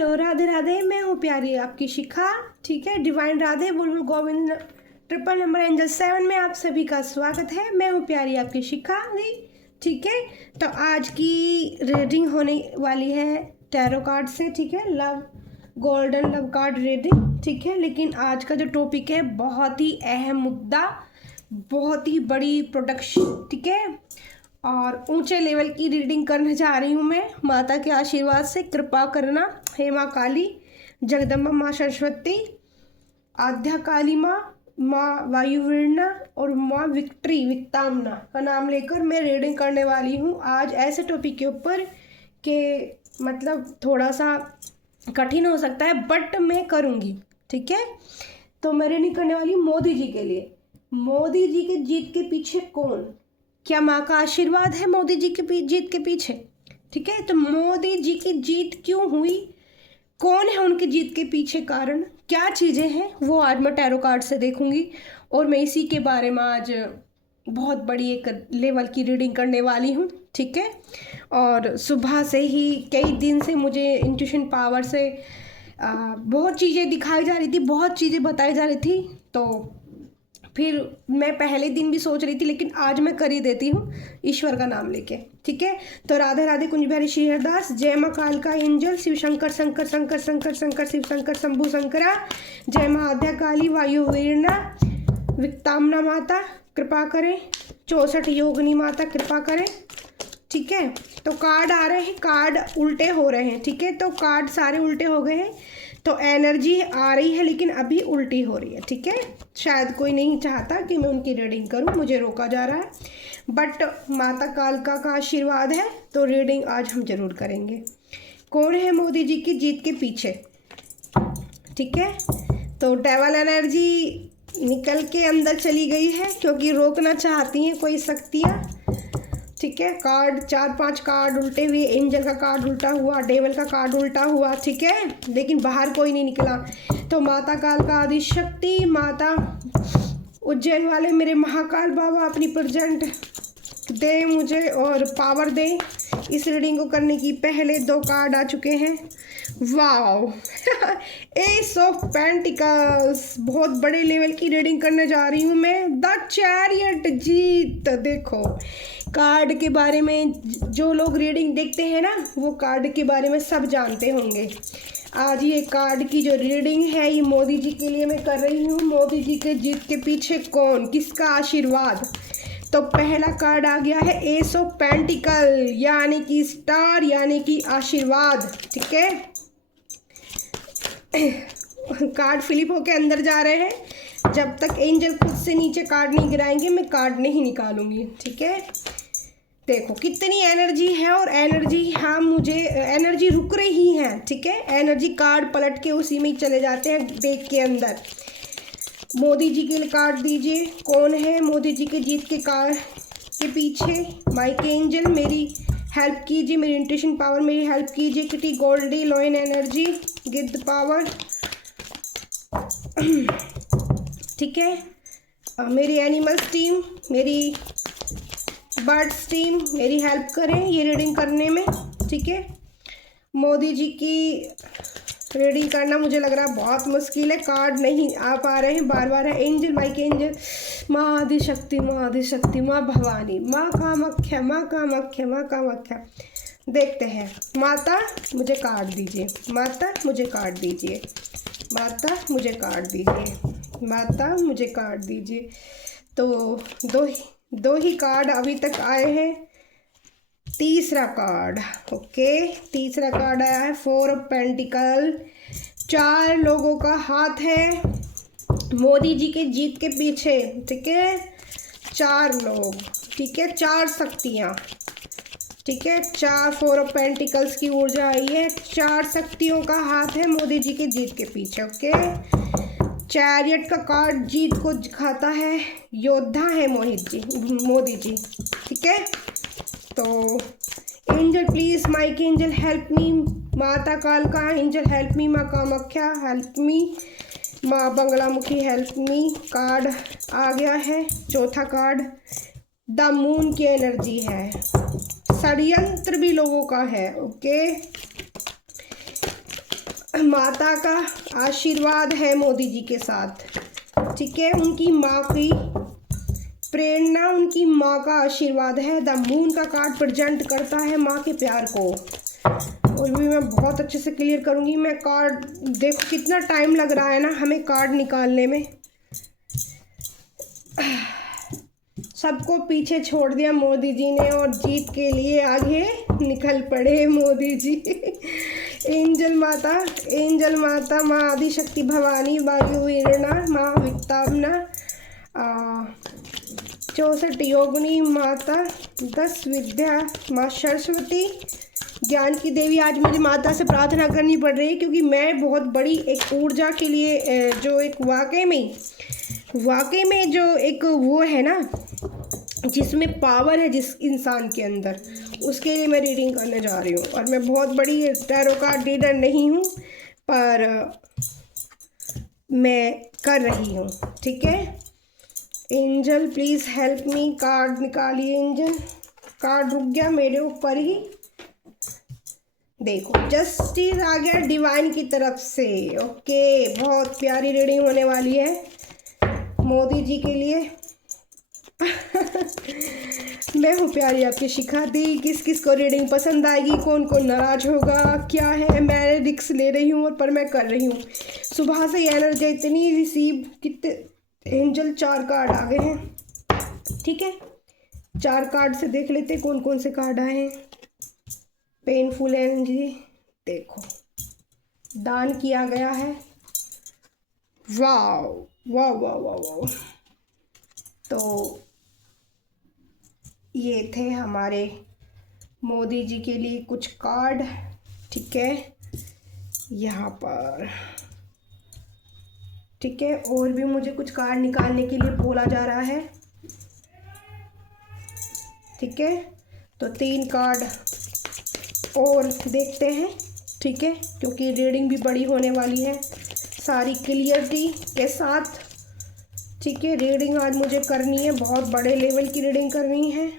Hello Radhe Radhe, मैं हूँ प्यारी आपकी शिखा। ठीक है, डिवाइन राधे बुलबुल गोविंद ट्रिपल नंबर एंजल 7 में आप सभी का स्वागत है। मैं हूँ प्यारी आपकी शिखा जी। ठीक है, तो आज की रीडिंग होने वाली है टैरो कार्ड से। ठीक है, love golden love card reading. ठीक है, लेकिन आज का जो टॉपिक है बहुत ही अहम मुद्दा, बहुत ही बड़ी प्रोडक्शन। ठीक है, और ऊंचे लेवल की रीडिंग करने जा रही हूँ मैं। माता के आशीर्वाद से कृपा करना। हे माँ काली, जगदम्बा माँ सरस्वती, आद्या काली माँ, माँ वायुवीणा और माँ विक्ट्री विक्तामना का नाम लेकर मैं रीडिंग करने वाली हूँ आज ऐसे टॉपिक के ऊपर कि मतलब थोड़ा सा कठिन हो सकता है, बट मैं करूँगी। ठीक है, तो मैं रीडिंग करने वाली हूँ मोदी जी के लिए। मोदी जी के जीत के पीछे कौन? क्या माँ का आशीर्वाद है मोदी जी के जीत के पीछे? ठीक है, तो मोदी जी की जीत क्यों हुई, कौन है उनकी जीत के पीछे कारण, क्या चीज़ें हैं, वो आज मैं टैरो कार्ड से देखूंगी। और मैं इसी के बारे में आज बहुत बड़ी एक लेवल की रीडिंग करने वाली हूँ। ठीक है, और सुबह से ही कई दिन से मुझे इंट्यूशन पावर से बहुत चीज़ें दिखाई जा रही थी, बहुत चीज़ें बताई जा रही थी। तो फिर मैं पहले दिन भी सोच रही थी, लेकिन आज मैं कर ही देती हूँ ईश्वर का नाम लेके। ठीक है, तो राधे राधे कुंज बिहारी श्री हरदास, जय माँ काल का एंजल, शिव शंकर शंकर शंकर शंकर शंकर शिव शंकर शंभु शंकरा, जय माँ आद्या काली वायु वीरणा विक्तामना माता कृपा करें, 64 योगिनी माता कृपा करें। ठीक है, तो कार्ड आ रहे हैं, कार्ड उल्टे हो रहे हैं। ठीक है, तो कार्ड सारे उल्टे हो गए हैं, तो एनर्जी आ रही है लेकिन अभी उल्टी हो रही है। ठीक है, शायद कोई नहीं चाहता कि मैं उनकी रीडिंग करूं, मुझे रोका जा रहा है, बट माता कालका का आशीर्वाद है तो रीडिंग आज हम जरूर करेंगे। कौन है मोदी जी की जीत के पीछे? ठीक है, तो डेवल एनर्जी निकल के अंदर चली गई है क्योंकि रोकना चाहती हैं कोई शक्तियाँ। ठीक है, कार्ड 4-5 कार्ड उल्टे हुए, एंजल का कार्ड उल्टा हुआ, डेवल का कार्ड उल्टा हुआ। ठीक है, लेकिन बाहर कोई नहीं निकला। तो माता काल का आदि शक्ति, माता उज्जैन वाले मेरे महाकाल बाबा अपनी प्रेजेंट दे मुझे और पावर दे इस रीडिंग को करने की। पहले 2 कार्ड आ चुके हैं, वाओ एस ऑफ पेंटिकल्स। बहुत बड़े लेवल की रीडिंग करने जा रही हूँ मैं। द चैरियट जीत। देखो, कार्ड के बारे में जो लोग रीडिंग देखते हैं ना, वो कार्ड के बारे में सब जानते होंगे। आज ये कार्ड की जो रीडिंग है ये मोदी जी के लिए मैं कर रही हूँ। मोदी जी के जीत के पीछे कौन, किसका आशीर्वाद? तो पहला कार्ड आ गया है एस ऑफ पेंटिकल, यानी कि स्टार, यानी कि आशीर्वाद। ठीक है, कार्ड फ्लिप होके अंदर जा रहे हैं। जब तक एंजल खुद से नीचे कार्ड नहीं गिराएंगे मैं कार्ड नहीं निकालूंगी। ठीक है, देखो कितनी एनर्जी है, और एनर्जी, हाँ मुझे एनर्जी रुक रही है। ठीक है, एनर्जी कार्ड पलट के उसी में ही चले जाते हैं डेक के अंदर। मोदी जी के लिए कार्ड दीजिए, कौन है मोदी जी के जीत के कार्ड के पीछे? माइक एंजल मेरी हेल्प कीजिए, मेरी इंट्यूशन पावर मेरी हेल्प कीजिए। किटी गोल्डी लॉइन एनर्जी गिद्ध पावर। ठीक है, मेरी एनिमल्स टीम, मेरी बर्ड्स टीम मेरी हेल्प करें ये रीडिंग करने में। ठीक है, मोदी जी की रीडिंग करना मुझे लग रहा है बहुत मुश्किल है, कार्ड नहीं आ पा रहे हैं, बार बार है। एंजल, माइक एंजल, माँ आदिशक्ति, माँ आदिशक्ति, माँ भवानी, माँ कामाख्या, माँ कामाख्या, माँ कामाख्या। देखते हैं, माता मुझे कार्ड दीजिए, माता मुझे कार्ड दीजिए, माता मुझे कार्ड दीजिए, माता मुझे कार्ड दीजिए। तो दो ही कार्ड अभी तक आए हैं। तीसरा कार्ड, ओके, तीसरा कार्ड आया है 4 ऑफ पेंटिकल। 4 लोगों का हाथ है मोदी जी के जीत के पीछे। ठीक है, 4 लोग। ठीक है, 4 शक्तियाँ। ठीक है, 4 ऑफ पेंटिकल्स की ऊर्जा आई है, 4 शक्तियों का हाथ है मोदी जी के जीत के पीछे। ओके, चैरियट का कार्ड जीत को दिखाता है, योद्धा है मोदी जी। ठीक है, तो angel please, Michael help me, माता काल का एंजल हेल्प मी, माँ कामाख्या हेल्प मी, माँ बंगलामुखी हेल्प मी। कार्ड आ गया है, चौथा कार्ड द मून की एनर्जी है, षड्यंत्र भी लोगों का है। ओके, माता का आशीर्वाद है मोदी जी के साथ, ठीक है। उनकी माँ की प्रेरणा, उनकी माँ का आशीर्वाद है। द मून का कार्ड प्रेजेंट करता है माँ के प्यार को, और भी मैं बहुत अच्छे से क्लियर करूँगी। मैं कार्ड देखो कितना टाइम लग रहा है ना हमें कार्ड निकालने में। सबको पीछे छोड़ दिया मोदी जी ने और जीत के लिए आगे निकल पड़े मोदी जी। एंजल माता माँ आदिशक्ति भवानी, वायु वीरणा, माँ विक्तावना, 64 योगिनी माता, 10 विद्या माँ सरस्वती, ज्ञान की देवी। आज मुझे माता से प्रार्थना करनी पड़ रही है क्योंकि मैं बहुत बड़ी एक ऊर्जा के लिए जो एक वाकई में जो एक वो है ना जिसमें पावर है जिस इंसान के अंदर, उसके लिए मैं रीडिंग करने जा रही हूँ। और मैं बहुत बड़ी टैरो कार्ड रीडर नहीं हूँ पर मैं कर रही हूँ, ठीक है। Angel please help me, card निकालिए एंजल। कार्ड रुक गया मेरे ऊपर ही, देखो जस्टिस आ गया डिवाइन की तरफ से। ओके, बहुत प्यारी रीडिंग होने वाली है मोदी जी के लिए। मैं हूँ प्यारी आपकी शिखा दी। किस किस को रीडिंग पसंद आएगी, कौन कौन नाराज होगा, क्या है, मैं रिक्स ले रही हूँ पर मैं कर रही हूँ। सुबह से एनर्जी इतनी रिसीव, कितने एंजल 4 कार्ड आ गए हैं, ठीक है। 4 कार्ड से देख लेते कौन कौन से कार्ड आए हैं। पेनफुल एनर्जी देखो, दान किया गया है। वाह वाह वाह वाह वाह। तो ये थे हमारे मोदी जी के लिए कुछ कार्ड, ठीक है, यहाँ पर, ठीक है। और भी मुझे कुछ कार्ड निकालने के लिए बोला जा रहा है, ठीक है। तो 3 कार्ड और देखते हैं, ठीक है, क्योंकि रीडिंग भी बड़ी होने वाली है सारी क्लियरिटी के साथ, ठीक है। रीडिंग आज मुझे करनी है, बहुत बड़े लेवल की रीडिंग करनी है।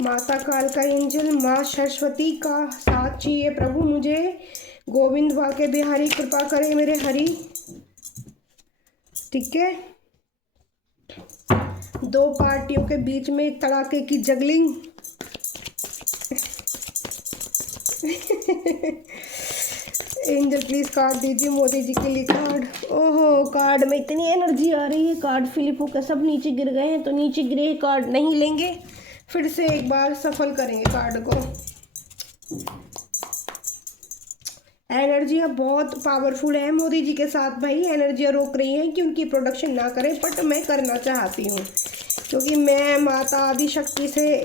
माता काल का एंजल, माँ सरस्वती का साथ चाहिए प्रभु मुझे। गोविंद वाके बिहारी कृपा करे मेरे हरि, ठीक है। 2 पार्टियों के बीच में तड़ाके की जगलिंग। एंजल प्लीज़ कार्ड दीजिए मोदी जी के लिए कार्ड। ओहो, कार्ड में इतनी एनर्जी आ रही है, कार्ड फिलिप होकर सब नीचे गिर गए हैं। तो नीचे गिरे कार्ड नहीं लेंगे, फिर से एक बार सफल करेंगे कार्ड को। एनर्जियाँ बहुत पावरफुल है मोदी जी के साथ भाई। एनर्जियाँ रोक रही हैं कि उनकी प्रोडक्शन ना करें, बट मैं करना चाहती हूँ क्योंकि मैं माता आदिशक्ति से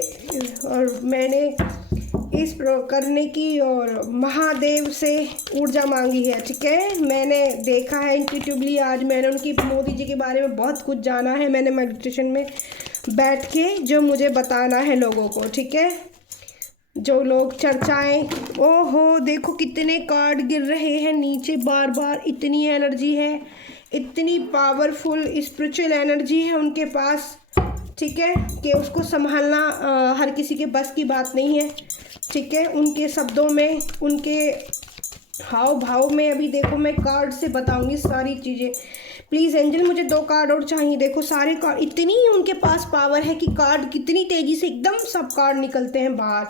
और मैंने इस करने की और महादेव से ऊर्जा मांगी है, ठीक है। मैंने देखा है इंट्यूटिवली, आज मैंने उनकी मोदी जी के बारे में बहुत कुछ जाना है। मैंने मेडिटेशन में बैठ के जो मुझे बताना है लोगों को, ठीक है। जो लोग चर्चाएं, ओहो देखो कितने कार्ड गिर रहे हैं नीचे बार बार। इतनी एनर्जी है, इतनी पावरफुल स्पिरिचुअल एनर्जी है उनके पास, ठीक है, कि उसको संभालना हर किसी के बस की बात नहीं है, ठीक है। उनके शब्दों में, उनके हाव भाव में अभी देखो मैं कार्ड से बताऊंगी सारी चीज़ें। प्लीज़ एंजल मुझे 2 कार्ड और चाहिए। देखो सारे कार्ड, इतनी उनके पास पावर है कि कार्ड कितनी तेज़ी से एकदम सब कार्ड निकलते हैं बाहर।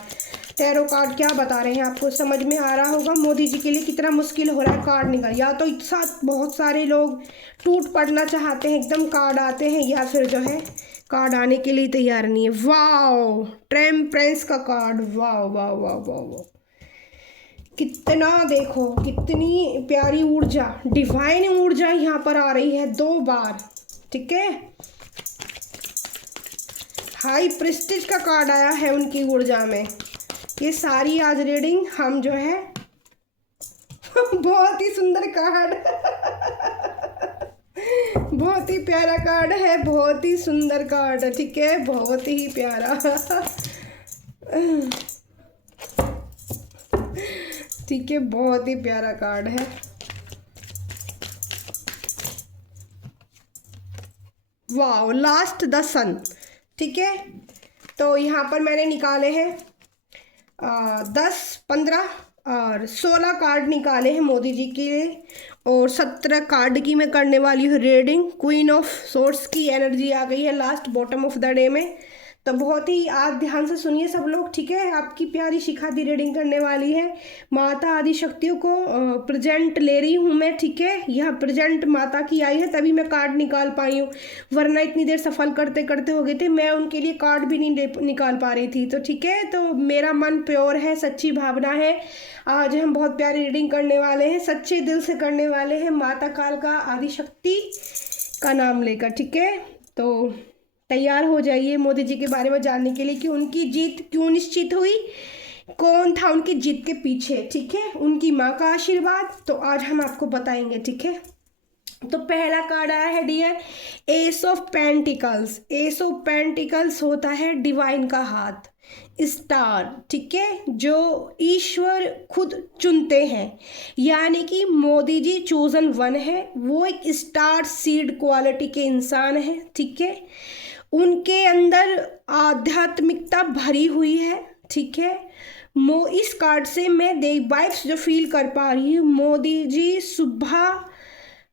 टैरो कार्ड क्या बता रहे हैं आपको समझ में आ रहा होगा मोदी जी के लिए कितना मुश्किल हो रहा है कार्ड निकल। या तो एक साथ बहुत सारे लोग टूट पड़ना चाहते हैं, एकदम कार्ड आते हैं, या फिर जो है कार्ड आने के लिए तैयार नहीं है। वाओ, टेम्परेंस का card, wow wow wow wow wow, कितना देखो कितनी प्यारी ऊर्जा, डिवाइन ऊर्जा यहाँ पर आ रही है 2 बार, ठीक है। हाई प्रेस्टीज का कार्ड आया है उनकी ऊर्जा में। ये सारी आज रीडिंग हम जो है बहुत ही सुंदर कार्ड, बहुत ही प्यारा कार्ड है, बहुत ही सुंदर कार्ड, ठीक है, बहुत ही प्यारा। ठीक है, बहुत ही प्यारा कार्ड है। वाओ, लास्ट द सन, ठीक है। तो यहाँ पर मैंने निकाले हैं 10, 15 और 16 कार्ड निकाले हैं मोदी जी के लिए और 17 कार्ड की मैं करने वाली हूँ रीडिंग। क्वीन ऑफ सोर्स की एनर्जी आ गई है last bottom of the day में, तो बहुत ही आज ध्यान से सुनिए सब लोग, ठीक है। आपकी प्यारी शिखा दी रीडिंग करने वाली है। माता आदि शक्तियों को प्रेजेंट ले रही हूँ मैं, ठीक है। यह प्रेजेंट माता की आई है तभी मैं कार्ड निकाल पाई हूँ, वरना इतनी देर सफल करते करते हो गए थे, मैं उनके लिए कार्ड भी नहीं निकाल पा रही थी। तो ठीक है, तो मेरा मन प्योर है, सच्ची भावना है। आज हम बहुत प्यारी रीडिंग करने वाले हैं, सच्चे दिल से करने वाले हैं, माता काल का आदि शक्ति का नाम लेकर, ठीक है। तो तैयार हो जाइए मोदी जी के बारे में जानने के लिए कि उनकी जीत क्यों निश्चित हुई, कौन था उनकी जीत के पीछे, ठीक है। उनकी माँ का आशीर्वाद तो आज हम आपको बताएंगे, ठीक है। तो पहला कार्ड आया है dear ace of pentacles. Ace of pentacles होता है डिवाइन का हाथ, स्टार, ठीक है, जो ईश्वर खुद चुनते हैं, यानी कि मोदी जी चोजन वन है, वो एक स्टार सीड क्वालिटी के इंसान है, ठीक है। उनके अंदर आध्यात्मिकता भरी हुई है, ठीक है। इस कार्ड से मैं देख वाइब्स जो फील कर पा रही हूँ, मोदी जी सुबह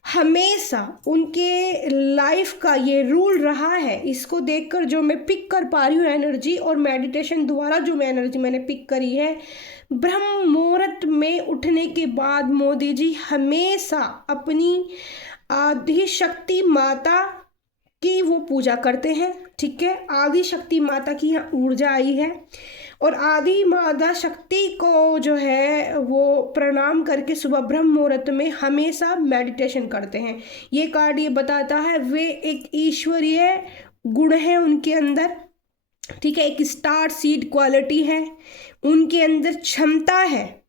हमेशा उनके लाइफ का ये रूल रहा है। इसको देखकर जो मैं पिक कर पा रही हूँ एनर्जी, और मेडिटेशन द्वारा जो मैं एनर्जी मैंने पिक करी है, ब्रह्म मुहूर्त में उठने के बाद मोदी जी हमेशा अपनी आदि शक्ति माता की वो पूजा करते हैं, ठीक है। आदि शक्ति माता की यहाँ ऊर्जा आई है और आदि माता शक्ति को जो है वो प्रणाम करके सुबह ब्रह्म मुहूर्त में हमेशा मेडिटेशन करते हैं। ये कार्ड ये बताता है वे एक ईश्वरीय गुण है उनके अंदर, ठीक है। एक स्टार सीड क्वालिटी है उनके अंदर, क्षमता है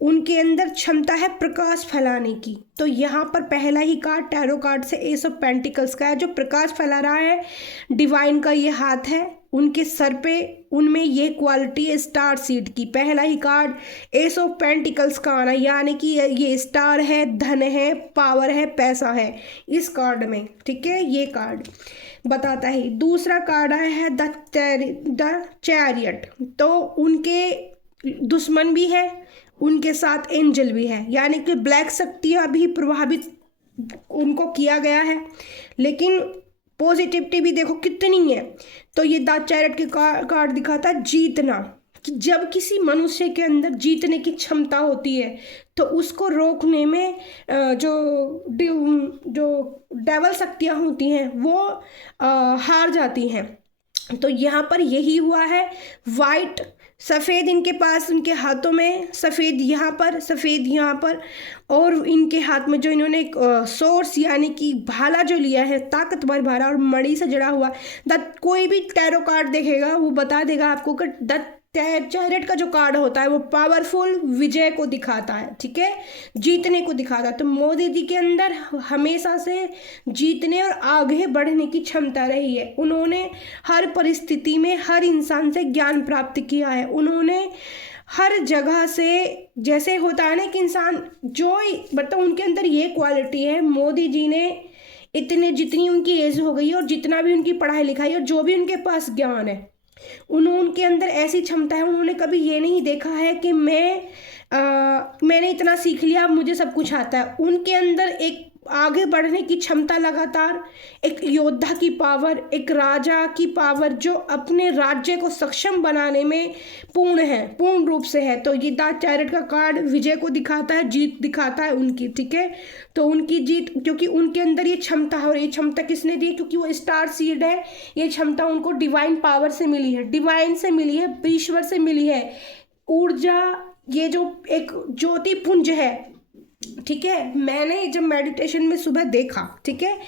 उनके अंदर, क्षमता है प्रकाश फैलाने की। तो यहाँ पर पहला ही कार्ड टैरो कार्ड से एस ऑफ पेंटिकल्स का है, जो प्रकाश फैला रहा है, डिवाइन का ये हाथ है उनके सर पे, उनमें ये क्वालिटी है स्टार सीड की। पहला ही कार्ड एस ऑफ पेंटिकल्स का आना, यानी कि ये स्टार है, धन है, पावर है, पैसा है इस कार्ड में, ठीक है। ये कार्ड बताता है। दूसरा कार्ड आया है द चैरियट। तो उनके दुश्मन भी है, उनके साथ एंजल भी है, यानी कि ब्लैक शक्तियाँ भी प्रभावित उनको किया गया है, लेकिन पॉजिटिविटी भी देखो कितनी है। तो ये द चैरिट के कार्ड दिखाता है जीतना, कि जब किसी मनुष्य के अंदर जीतने की क्षमता होती है तो उसको रोकने में जो डेवल शक्तियाँ होती हैं वो हार जाती हैं। तो यहाँ पर यही हुआ है। वाइट सफ़ेद इनके पास, उनके हाथों में सफ़ेद, यहाँ पर सफ़ेद, यहाँ पर, और इनके हाथ में जो इन्होंने एक सोर्स यानी कि भाला जो लिया है, ताकतवर भाला और मणि से जड़ा हुआ। कोई भी टैरो कार्ड देखेगा वो बता देगा आपको कि द चैरियट का जो कार्ड होता है वो पावरफुल विजय को दिखाता है, ठीक है, जीतने को दिखाता है। तो मोदी जी के अंदर हमेशा से जीतने और आगे बढ़ने की क्षमता रही है। उन्होंने हर परिस्थिति में हर इंसान से ज्ञान प्राप्त किया है। उन्होंने हर जगह से, जैसे होता है ना कि इंसान जो मतलब उनके अंदर ये क्वालिटी है, मोदी जी ने इतने जितनी उनकी एज हो गई है और जितना भी उनकी पढ़ाई लिखाई और जो भी उनके पास ज्ञान है, उनके अंदर ऐसी क्षमता है। उन्होंने कभी ये नहीं देखा है कि मैंने इतना सीख लिया अब मुझे सब कुछ आता है। उनके अंदर एक आगे बढ़ने की क्षमता लगातार, एक योद्धा की पावर, एक राजा की पावर जो अपने राज्य को सक्षम बनाने में पूर्ण रूप से है। तो ये द चैरियट का कार्ड विजय को दिखाता है, जीत दिखाता है उनकी, ठीक है। तो उनकी जीत, क्योंकि उनके अंदर ये क्षमता है, और ये क्षमता किसने दी? क्योंकि वो स्टार सीड है। ये क्षमता उनको डिवाइन पावर से मिली है, डिवाइन से मिली है, ईश्वर से मिली है। ऊर्जा, ये जो एक ज्योति पुंज है, ठीक है। मैंने जब मेडिटेशन में सुबह देखा, ठीक है,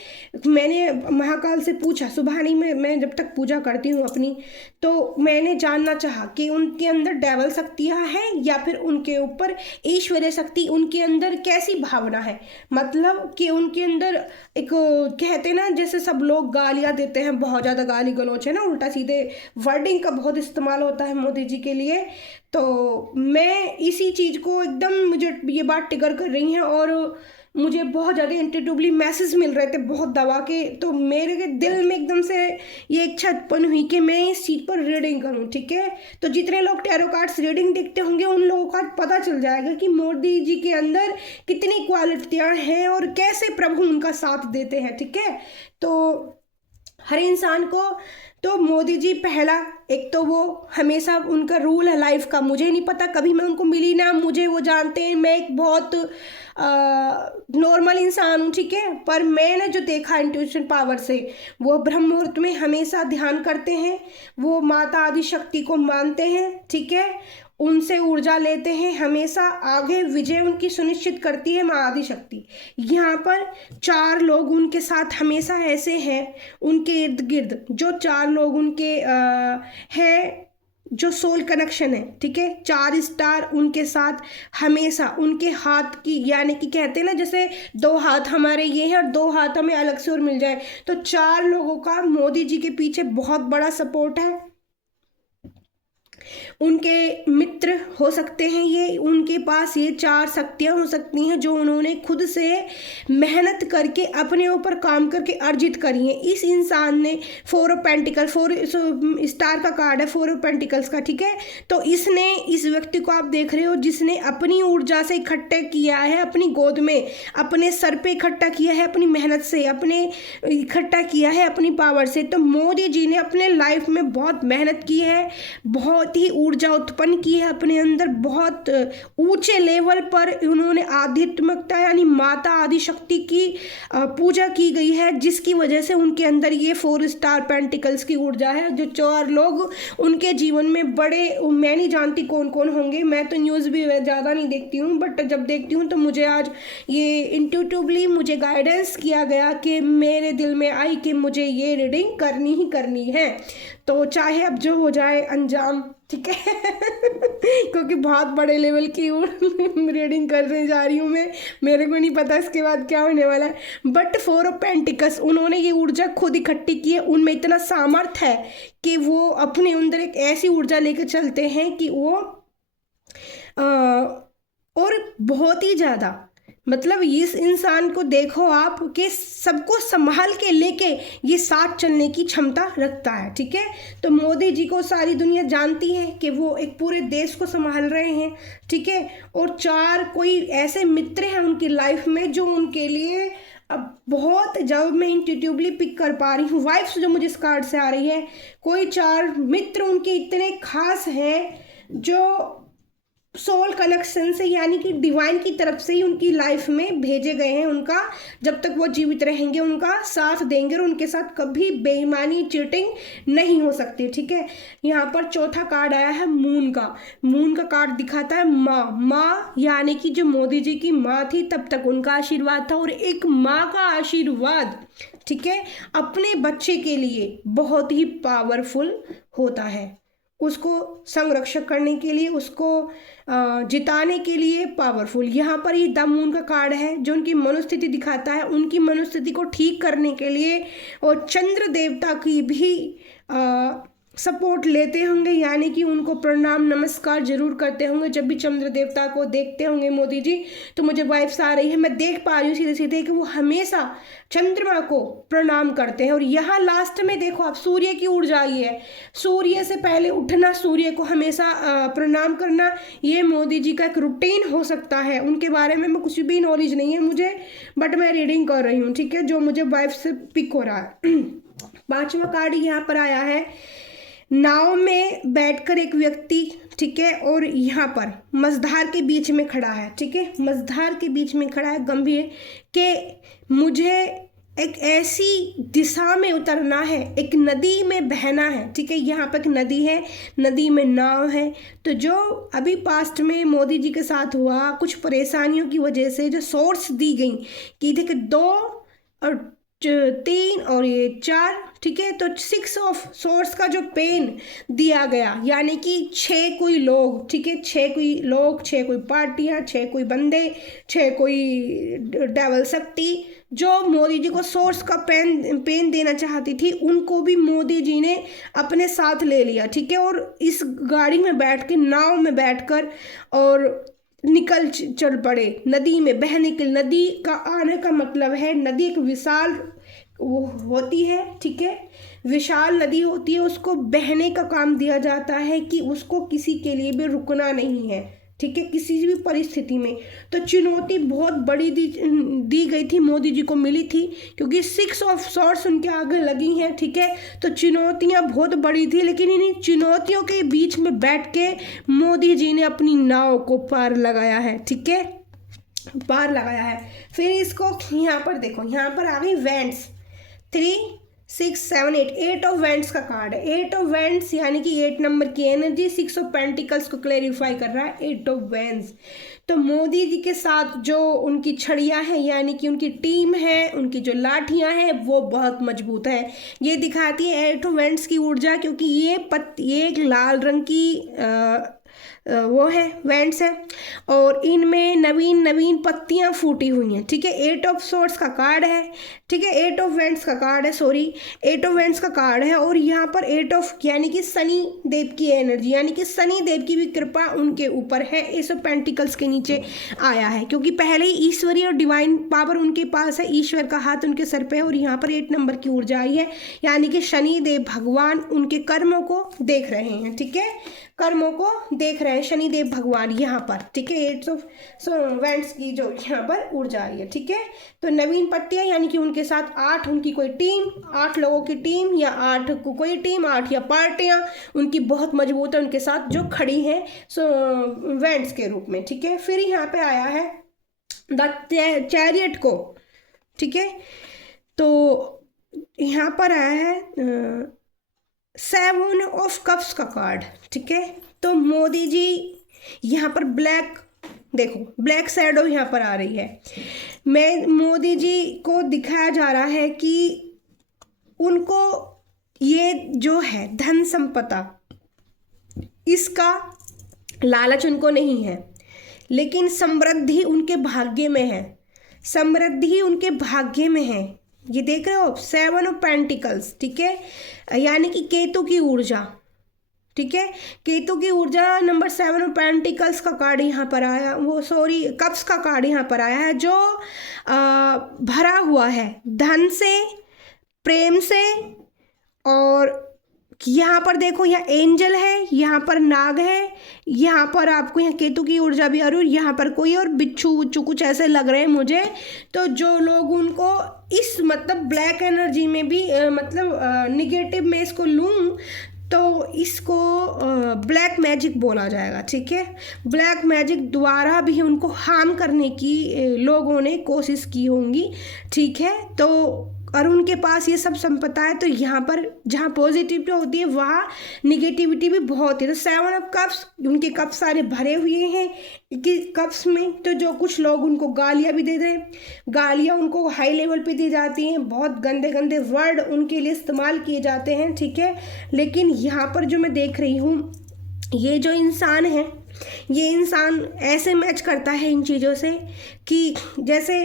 मैंने महाकाल से पूछा, सुबह नहीं, मैं जब तक पूजा करती हूँ अपनी, तो मैंने जानना चाहा कि उनके अंदर डेवल शक्तियाँ हैं या फिर उनके ऊपर ईश्वरीय शक्ति, उनके अंदर कैसी भावना है। मतलब कि उनके अंदर एक, कहते ना जैसे सब लोग गालियाँ देते हैं, बहुत ज़्यादा गाली गलौच है ना, उल्टा सीधे वर्डिंग का बहुत इस्तेमाल होता है मोदी जी के लिए। तो मैं इसी चीज़ को एकदम, मुझे ये बात ट्रिगर कर रही है और मुझे बहुत ज़्यादा इंट्यूटिवली मैसेज मिल रहे थे बहुत दबा के, तो मेरे के दिल में एकदम से ये इच्छा उत्पन्न हुई कि मैं इस चीज़ पर रीडिंग करूं। ठीक है, तो जितने लोग टैरो कार्ड्स रीडिंग देखते होंगे उन लोगों का पता चल जाएगा कि मोदी जी के अंदर कितनी क्वालिटियां हैं और कैसे प्रभु उनका साथ देते हैं। ठीक है, तो हर इंसान को, तो मोदी जी पहला, एक तो वो हमेशा उनका रूल है लाइफ का, मुझे नहीं पता, कभी मैं उनको मिली ना, मुझे वो जानते हैं, मैं एक बहुत नॉर्मल इंसान हूँ। ठीक है, पर मैंने जो देखा इंट्यूशन पावर से, वो ब्रह्म मुहूर्त में हमेशा ध्यान करते हैं, वो माता आदि शक्ति को मानते हैं। ठीक है, उनसे ऊर्जा लेते हैं, हमेशा आगे विजय उनकी सुनिश्चित करती है माँ आदि शक्ति। यहाँ पर 4 लोग उनके साथ हमेशा ऐसे हैं, उनके इर्द गिर्द जो 4 लोग उनके हैं, जो सोल कनेक्शन है। ठीक है, 4 स्टार उनके साथ हमेशा, उनके हाथ की, यानी कि कहते हैं ना जैसे 2 हाथ हमारे ये हैं और 2 हाथ हमें अलग से और मिल जाए, तो 4 लोगों का मोदी जी के पीछे बहुत बड़ा सपोर्ट है। उनके मित्र हो सकते हैं ये, उनके पास ये 4 शक्तियां हो सकती हैं जो उन्होंने खुद से मेहनत करके अपने ऊपर काम करके अर्जित करी हैं। इस इंसान ने 4 ऑफ पेंटिकल, 4 स्टार का कार्ड है, 4 ऑफ पेंटिकल्स का। ठीक है, तो इसने, इस व्यक्ति को आप देख रहे हो जिसने अपनी ऊर्जा से इकट्ठा किया है, अपनी गोद में, अपने सर पे इकट्ठा किया है, अपनी मेहनत से, अपने इकट्ठा किया है अपनी पावर से। तो मोदी जी ने अपने लाइफ में बहुत मेहनत की है, बहुत ही ऊर्जा उत्पन्न की है अपने अंदर, बहुत ऊंचे लेवल पर उन्होंने आध्यात्मिकता यानी माता आदि शक्ति की पूजा की गई है, जिसकी वजह से उनके अंदर ये 4 स्टार पेंटिकल्स की ऊर्जा है। जो 4 लोग उनके जीवन में बड़े, मैं नहीं जानती कौन कौन होंगे, मैं तो न्यूज़ भी ज़्यादा नहीं देखती हूँ, बट जब देखती हूँ तो मुझे आज ये इंट्यूटिवली मुझे गाइडेंस किया गया कि मेरे दिल में आई कि मुझे ये रीडिंग करनी ही करनी है, तो चाहे अब जो हो जाए अंजाम। ठीक है क्योंकि बहुत बड़े लेवल की रीडिंग करने जा रही हूँ मैं, मेरे को नहीं पता इसके बाद क्या होने वाला है, बट 4 ऑफ पेंटिकल्स, उन्होंने ये ऊर्जा खुद इकट्ठी की है, उनमें इतना सामर्थ्य है कि वो अपने अंदर एक ऐसी ऊर्जा लेकर चलते हैं कि वो और बहुत ही ज़्यादा, मतलब इस इंसान को देखो आप कि सबको संभाल के लेके ये साथ चलने की क्षमता रखता है। ठीक है, तो मोदी जी को सारी दुनिया जानती है कि वो एक पूरे देश को संभाल रहे हैं। ठीक है, और 4 कोई ऐसे मित्र हैं उनकी लाइफ में जो उनके लिए अब बहुत, जब मैं इंट्यूटिवली पिक कर पा रही हूँ वाइब्स जो मुझे इस कार्ड से आ रही है, कोई 4 मित्र उनके इतने खास हैं जो सोल कनेक्शन से यानी कि डिवाइन की तरफ से ही उनकी लाइफ में भेजे गए हैं, उनका जब तक वो जीवित रहेंगे उनका साथ देंगे और उनके साथ कभी बेईमानी चीटिंग नहीं हो सकती। ठीक है, यहाँ पर चौथा कार्ड आया है मून का। मून का कार्ड दिखाता है माँ यानी कि जो मोदी जी की माँ थी तब तक उनका आशीर्वाद था, और एक माँ का आशीर्वाद, ठीक है, अपने बच्चे के लिए बहुत ही पावरफुल होता है, उसको संरक्षक करने के लिए, उसको जिताने के लिए पावरफुल। यहाँ पर ये द मून का कार्ड है जो उनकी मनोस्थिति दिखाता है, उनकी मनोस्थिति को ठीक करने के लिए और चंद्र देवता की भी सपोर्ट लेते होंगे, यानी कि उनको प्रणाम नमस्कार जरूर करते होंगे। जब भी चंद्र देवता को देखते होंगे मोदी जी तो मुझे वाइब्स आ रही है, मैं देख पा रही हूँ सीधे सीधे कि वो हमेशा चंद्रमा को प्रणाम करते हैं। और यहाँ लास्ट में देखो आप, सूर्य की ऊर्जा आई है, सूर्य से पहले उठना, सूर्य को हमेशा प्रणाम करना, ये मोदी जी का एक रूटीन हो सकता है। उनके बारे में मैं कुछ भी नॉलेज नहीं है मुझे, बट मैं रीडिंग कर रही हूँ, ठीक है, जो मुझे वाइब्स से पिक हो रहा है। 5वां कार्ड यहाँ पर आया है, नाव में बैठकर एक व्यक्ति, ठीक है, और यहाँ पर मझधार के बीच में खड़ा है। ठीक है, मझधार के बीच में खड़ा है, गंभीर कि मुझे एक ऐसी दिशा में उतरना है, एक नदी में बहना है। ठीक है, यहाँ पर एक नदी है, नदी में नाव है। तो जो अभी पास्ट में मोदी जी के साथ हुआ, कुछ परेशानियों की वजह से जो सोर्स दी गई कि देखिए 2 और 3 और ये 4, ठीक है। तो 6 ऑफ सोर्स का जो पेन दिया गया, यानी कि 6 कोई लोग, ठीक है, 6 कोई लोग, 6 कोई पार्टियां, 6 कोई बंदे, 6 कोई डेवल शक्ति जो मोदी जी को सोर्स का पेन देना चाहती थी, उनको भी मोदी जी ने अपने साथ ले लिया, ठीक है। और इस गाड़ी में बैठ के, नाव में बैठकर और निकल चल पड़े नदी में बहने के। नदी का आने का मतलब है, नदी एक विशाल वो होती है, ठीक है, विशाल नदी होती है, उसको बहने का काम दिया जाता है कि उसको किसी के लिए भी रुकना नहीं है, ठीक है, किसी भी परिस्थिति में। तो चुनौती बहुत बड़ी दी गई थी, मोदी जी को मिली थी, क्योंकि 6 ऑफ सॉर्ट्स उनके आगे लगी हैं, ठीक है। तो चुनौतियां बहुत बड़ी थी, लेकिन इन्हीं चुनौतियों के बीच में बैठ के मोदी जी ने अपनी नाव को पार लगाया है, ठीक है, पार लगाया है। फिर इसको यहाँ पर देखो, यहाँ पर आ गई वेंट्स, 3 6 7 8, 8 ऑफ वेंट्स का कार्ड है। 8 ऑफ वेंट्स यानी कि 8 नंबर की एनर्जी 6 ऑफ पेंटिकल्स को क्लेरिफाई कर रहा है, 8 ऑफ वेंट्स। तो मोदी जी के साथ जो उनकी छड़ियां हैं, यानी कि उनकी टीम है, उनकी जो लाठियां हैं, वो बहुत मजबूत है। ये दिखाती है 8 ऑफ वेंट्स की ऊर्जा, क्योंकि ये एक लाल रंग की वो है, वेंट्स है, और इनमें नवीन नवीन पत्तियां फूटी हुई हैं, ठीक है। 8 ऑफ सोर्ट्स का कार्ड है, ठीक है, 8 ऑफ वेंट्स का कार्ड है, सॉरी 8 ऑफ वेंट्स का कार्ड है। और यहाँ पर 8 ऑफ यानी कि शनि देव की एनर्जी, यानी कि शनि देव की भी कृपा उनके ऊपर है, एस ऑफ पेंटिकल्स के नीचे आया है, क्योंकि पहले ही ईश्वरीय और डिवाइन पावर उनके पास है, ईश्वर का हाथ उनके सर पे है। और यहाँ पर 8 नंबर की ऊर्जा आई है, यानी कि शनि देव भगवान उनके कर्मों को देख रहे हैं, ठीक है, कर्मों को देख रहे हैं शनिदेव भगवान यहाँ पर, ठीक है। 8 ऑफ वेंट्स की जो यहाँ पर ऊर्जा आई है, ठीक है। तो नवीन पत्तियां, यानी कि उनके साथ 8 उनकी कोई टीम, 8 लोगों की टीम या 8 को कोई टीम, 8 या पार्टियां उनकी बहुत मजबूत है, उनके साथ जो खड़ी हैं वेंट्स के रूप में, ठीक है। फिर यहाँ पे आया है द चैरियट को, ठीक है। तो यहाँ पर आया है 7 ऑफ कप्स का कार्ड, ठीक है। तो मोदी जी यहाँ पर ब्लैक, देखो ब्लैक शैडो यहाँ पर आ रही है। मैं मोदी जी को दिखाया जा रहा है कि उनको ये जो है धन संपदा, इसका लालच उनको नहीं है, लेकिन समृद्धि उनके भाग्य में है, समृद्धि उनके भाग्य में है। ये देख रहे हो 7 ऑफ पेंटिकल्स, ठीक है, यानी कि केतु की ऊर्जा, ठीक है, केतु की ऊर्जा नंबर 7 ऑफ पेंटिकल्स का कार्ड यहाँ पर आया, वो सॉरी कप्स का कार्ड यहाँ पर आया है, जो भरा हुआ है धन से, प्रेम से। और यहाँ पर देखो, यहाँ एंजल है, यहाँ पर नाग है, यहाँ पर आपको यहाँ केतु की ऊर्जा भी आ रही है, यहाँ पर कोई और बिच्छू उच्छू कुछ ऐसे लग रहे हैं मुझे। तो जो लोग उनको इस मतलब ब्लैक एनर्जी में भी मतलब निगेटिव में इसको लूँ तो इसको ब्लैक मैजिक बोला जाएगा, ठीक है। ब्लैक मैजिक द्वारा भी उनको हार्म करने की लोगों ने कोशिश की होंगी, ठीक है। तो और उनके पास ये सब संपदा है, तो यहाँ पर जहाँ पॉजिटिविटी होती है वहाँ निगेटिविटी भी बहुत है। तो 7 ऑफ कप्स, उनके कप सारे भरे हुए हैं कि कप्स में। तो जो कुछ लोग उनको गालियाँ भी दे रहे हैं, गालियाँ उनको हाई लेवल पे दी जाती हैं, बहुत गंदे गंदे वर्ड उनके लिए इस्तेमाल किए जाते हैं, ठीक है। लेकिन यहाँ पर जो मैं देख रही हूँ, ये जो इंसान है, ये इंसान ऐसे मैच करता है इन चीज़ों से कि जैसे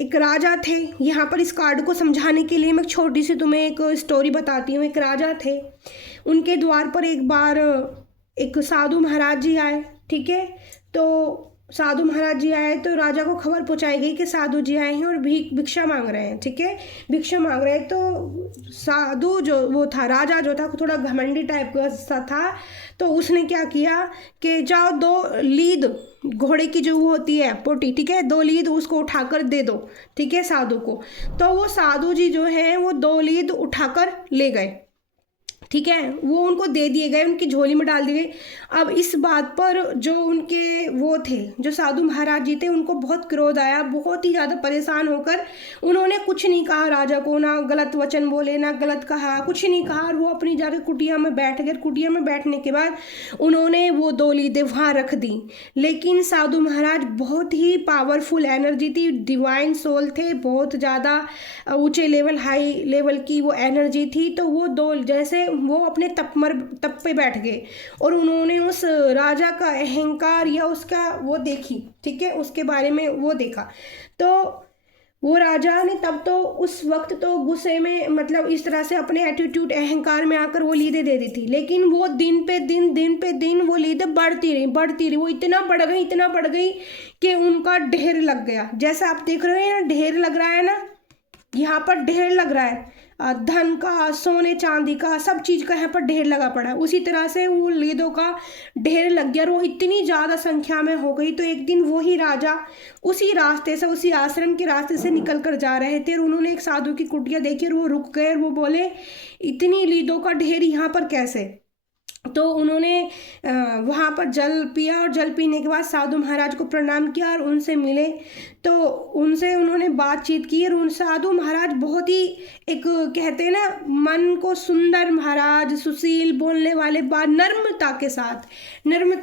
एक राजा थे। यहाँ पर इस कार्ड को समझाने के लिए मैं छोटी सी तुम्हें एक स्टोरी बताती हूँ। एक राजा थे, उनके द्वार पर एक बार एक साधु महाराज जी आए, ठीक है। तो साधु महाराज जी आए तो राजा को खबर पहुँचाई गई कि साधु जी आए हैं और भिक्षा मांग रहे हैं, ठीक है, भिक्षा मांग रहे हैं। तो साधु जो वो था, राजा जो था, थोड़ा घमंडी टाइप का सा था। तो उसने क्या किया कि जाओ 2 लीद घोड़े की जो वो होती है पोटी, ठीक है, 2 लीद उसको उठाकर दे दो, ठीक है, साधु को। तो वो साधु जी जो है वो 2 लीद उठाकर ले गए, ठीक है, वो उनको दे दिए गए, उनकी झोली में डाल दिए गए। अब इस बात पर जो उनके वो थे, जो साधु महाराज जी थे, उनको बहुत क्रोध आया, बहुत ही ज़्यादा परेशान होकर उन्होंने कुछ नहीं कहा राजा को, ना गलत वचन बोले, ना गलत कहा, कुछ नहीं कहा, और वो अपनी जाके कुटिया में बैठ गए। कुटिया में बैठने के बाद उन्होंने वो 2 लीदें वहाँ रख दी। लेकिन साधु महाराज बहुत ही पावरफुल एनर्जी थी, डिवाइन सोल थे, बहुत ज़्यादा ऊंचे लेवल, हाई लेवल की वो एनर्जी थी। तो वो 2 जैसे वो अपने तप पे बैठ गए और उन्होंने उस राजा का अहंकार या उसका वो देखी, ठीक है, उसके बारे में वो देखा। तो वो राजा ने तब तो उस वक्त तो गुस्से में, मतलब इस तरह से अपने एटीट्यूड अहंकार में आकर वो लीदें दे दी थी। लेकिन वो दिन पे दिन वो लीदें बढ़ती रही, वो इतना बढ़ गई कि उनका ढेर लग गया। जैसा आप देख रहे हैं ना, ढेर लग रहा है ना, यहाँ पर ढेर लग रहा है, धन का, सोने चांदी का, सब चीज़ का यहाँ पर ढेर लगा पड़ा है। उसी तरह से वो लीदों का ढेर लग गया और वो इतनी ज़्यादा संख्या में हो गई। तो एक दिन वही राजा उसी रास्ते से, उसी आश्रम के रास्ते से निकल कर जा रहे थे और उन्होंने एक साधु की कुटिया देखी और वो रुक गए और वो बोले, इतनी लीदों का ढेर यहाँ पर कैसे? तो उन्होंने वहाँ पर जल पिया और जल पीने के बाद साधु महाराज को प्रणाम किया और उनसे मिले। तो उनसे उन्होंने बातचीत की और उन साधु महाराज बहुत ही, एक कहते हैं ना, मन को सुंदर महाराज, सुशील, बोलने वाले, बात नर्मता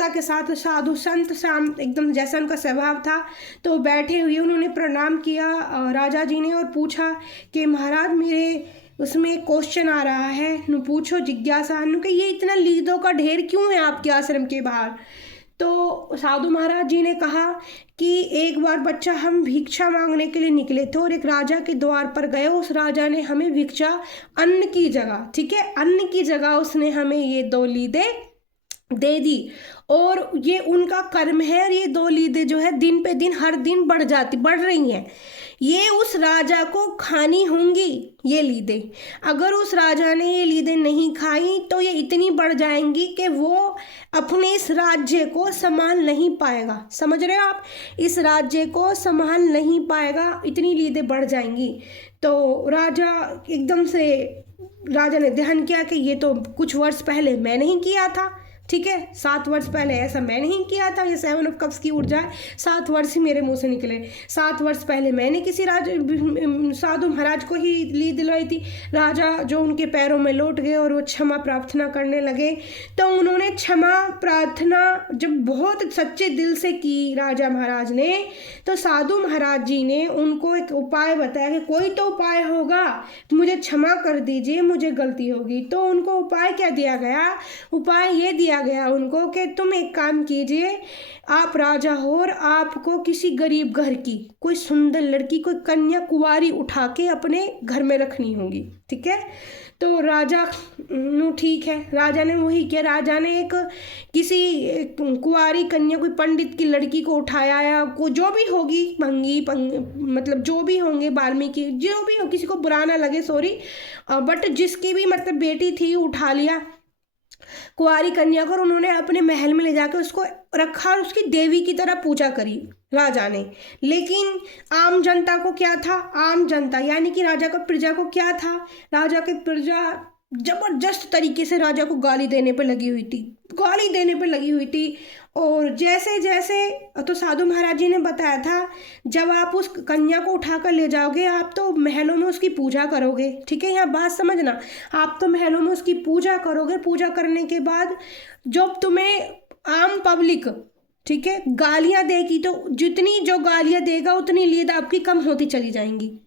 के साथ साधु संत शांत एकदम जैसा उनका स्वभाव था। तो बैठे हुए उन्होंने प्रणाम किया राजा जी ने और पूछा कि महाराज मेरे उसमें क्वेश्चन आ रहा है, नु पूछो, जिज्ञासा नु कि ये इतना लीदों का ढेर क्यों है आपके आश्रम के बाहर? तो साधु महाराज जी ने कहा कि एक बार बच्चा हम भिक्षा मांगने के लिए निकले थे और एक राजा के द्वार पर गए। उस राजा ने हमें भिक्षा, अन्न की जगह, ठीक है, अन्न की जगह उसने हमें ये 2 लीदें दे दी और ये उनका कर्म है। और ये 2 लीदें जो है दिन पे दिन, हर दिन बढ़ रही हैं। ये उस राजा को खानी होंगी ये लीदें। अगर उस राजा ने ये लीदें नहीं खाई तो ये इतनी बढ़ जाएंगी कि वो अपने इस राज्य को संभाल नहीं पाएगा। समझ रहे हो आप? इस राज्य को संभाल नहीं पाएगा, इतनी लीदें बढ़ जाएंगी। तो राजा एकदम से, राजा ने ध्यान किया कि ये तो कुछ वर्ष पहले मैंने ही किया था, ठीक है, 7 वर्ष पहले ऐसा मैंने ही किया था। ये 7 ऑफ कप्स की ऊर्जा है, 7 वर्ष ही मेरे मुंह से निकले। 7 वर्ष पहले मैंने किसी साधु महाराज को ही ली दिलवाई थी। राजा जो उनके पैरों में लौट गए और वो क्षमा प्रार्थना करने लगे। तो उन्होंने क्षमा प्रार्थना जब बहुत सच्चे दिल से की राजा महाराज ने, तो साधु महाराज जी ने उनको एक उपाय बताया कि कोई तो उपाय होगा, मुझे क्षमा कर दीजिए, मुझे गलती होगी। तो उनको उपाय क्या दिया गया? उपाय ये दिया गया उनको कि तुम एक काम कीजिए, आप राजा हो और आपको किसी गरीब घर की कोई सुंदर लड़की, कोई कन्या कुंवारी उठा के अपने घर में रखनी होगी, ठीक है। तो राजा ठीक है, राजा ने वही किया। राजा ने एक किसी कुंवारी कन्या, कोई पंडित की लड़की को उठाया, या को जो भी होगी, मतलब जो भी होंगे, वाल्मीकि, जो भी हो, किसी को बुरा ना लगे, सॉरी, बट जिसकी भी मतलब बेटी थी, उठा लिया कुंवारी कन्या को, उन्होंने अपने महल में ले जाकर उसको रखा और उसकी देवी की तरह पूजा करी राजा ने। लेकिन आम जनता को क्या था? आम जनता यानी कि राजा का प्रजा को क्या था? राजा के प्रजा जबरदस्त तरीके से राजा को गाली देने पर लगी हुई थी। और जैसे जैसे, तो साधु महाराज जी ने बताया था, जब आप उस कन्या को उठाकर ले जाओगे, आप तो महलों में उसकी पूजा करोगे, ठीक है, यहाँ बात समझना, आप तो महलों में उसकी पूजा करोगे। पूजा करने के बाद जब तुम्हें आम पब्लिक, ठीक है, गालियाँ देगी, तो जितनी जो गालियाँ देगा उतनी लीद आपकी कम होती चली जाएंगी।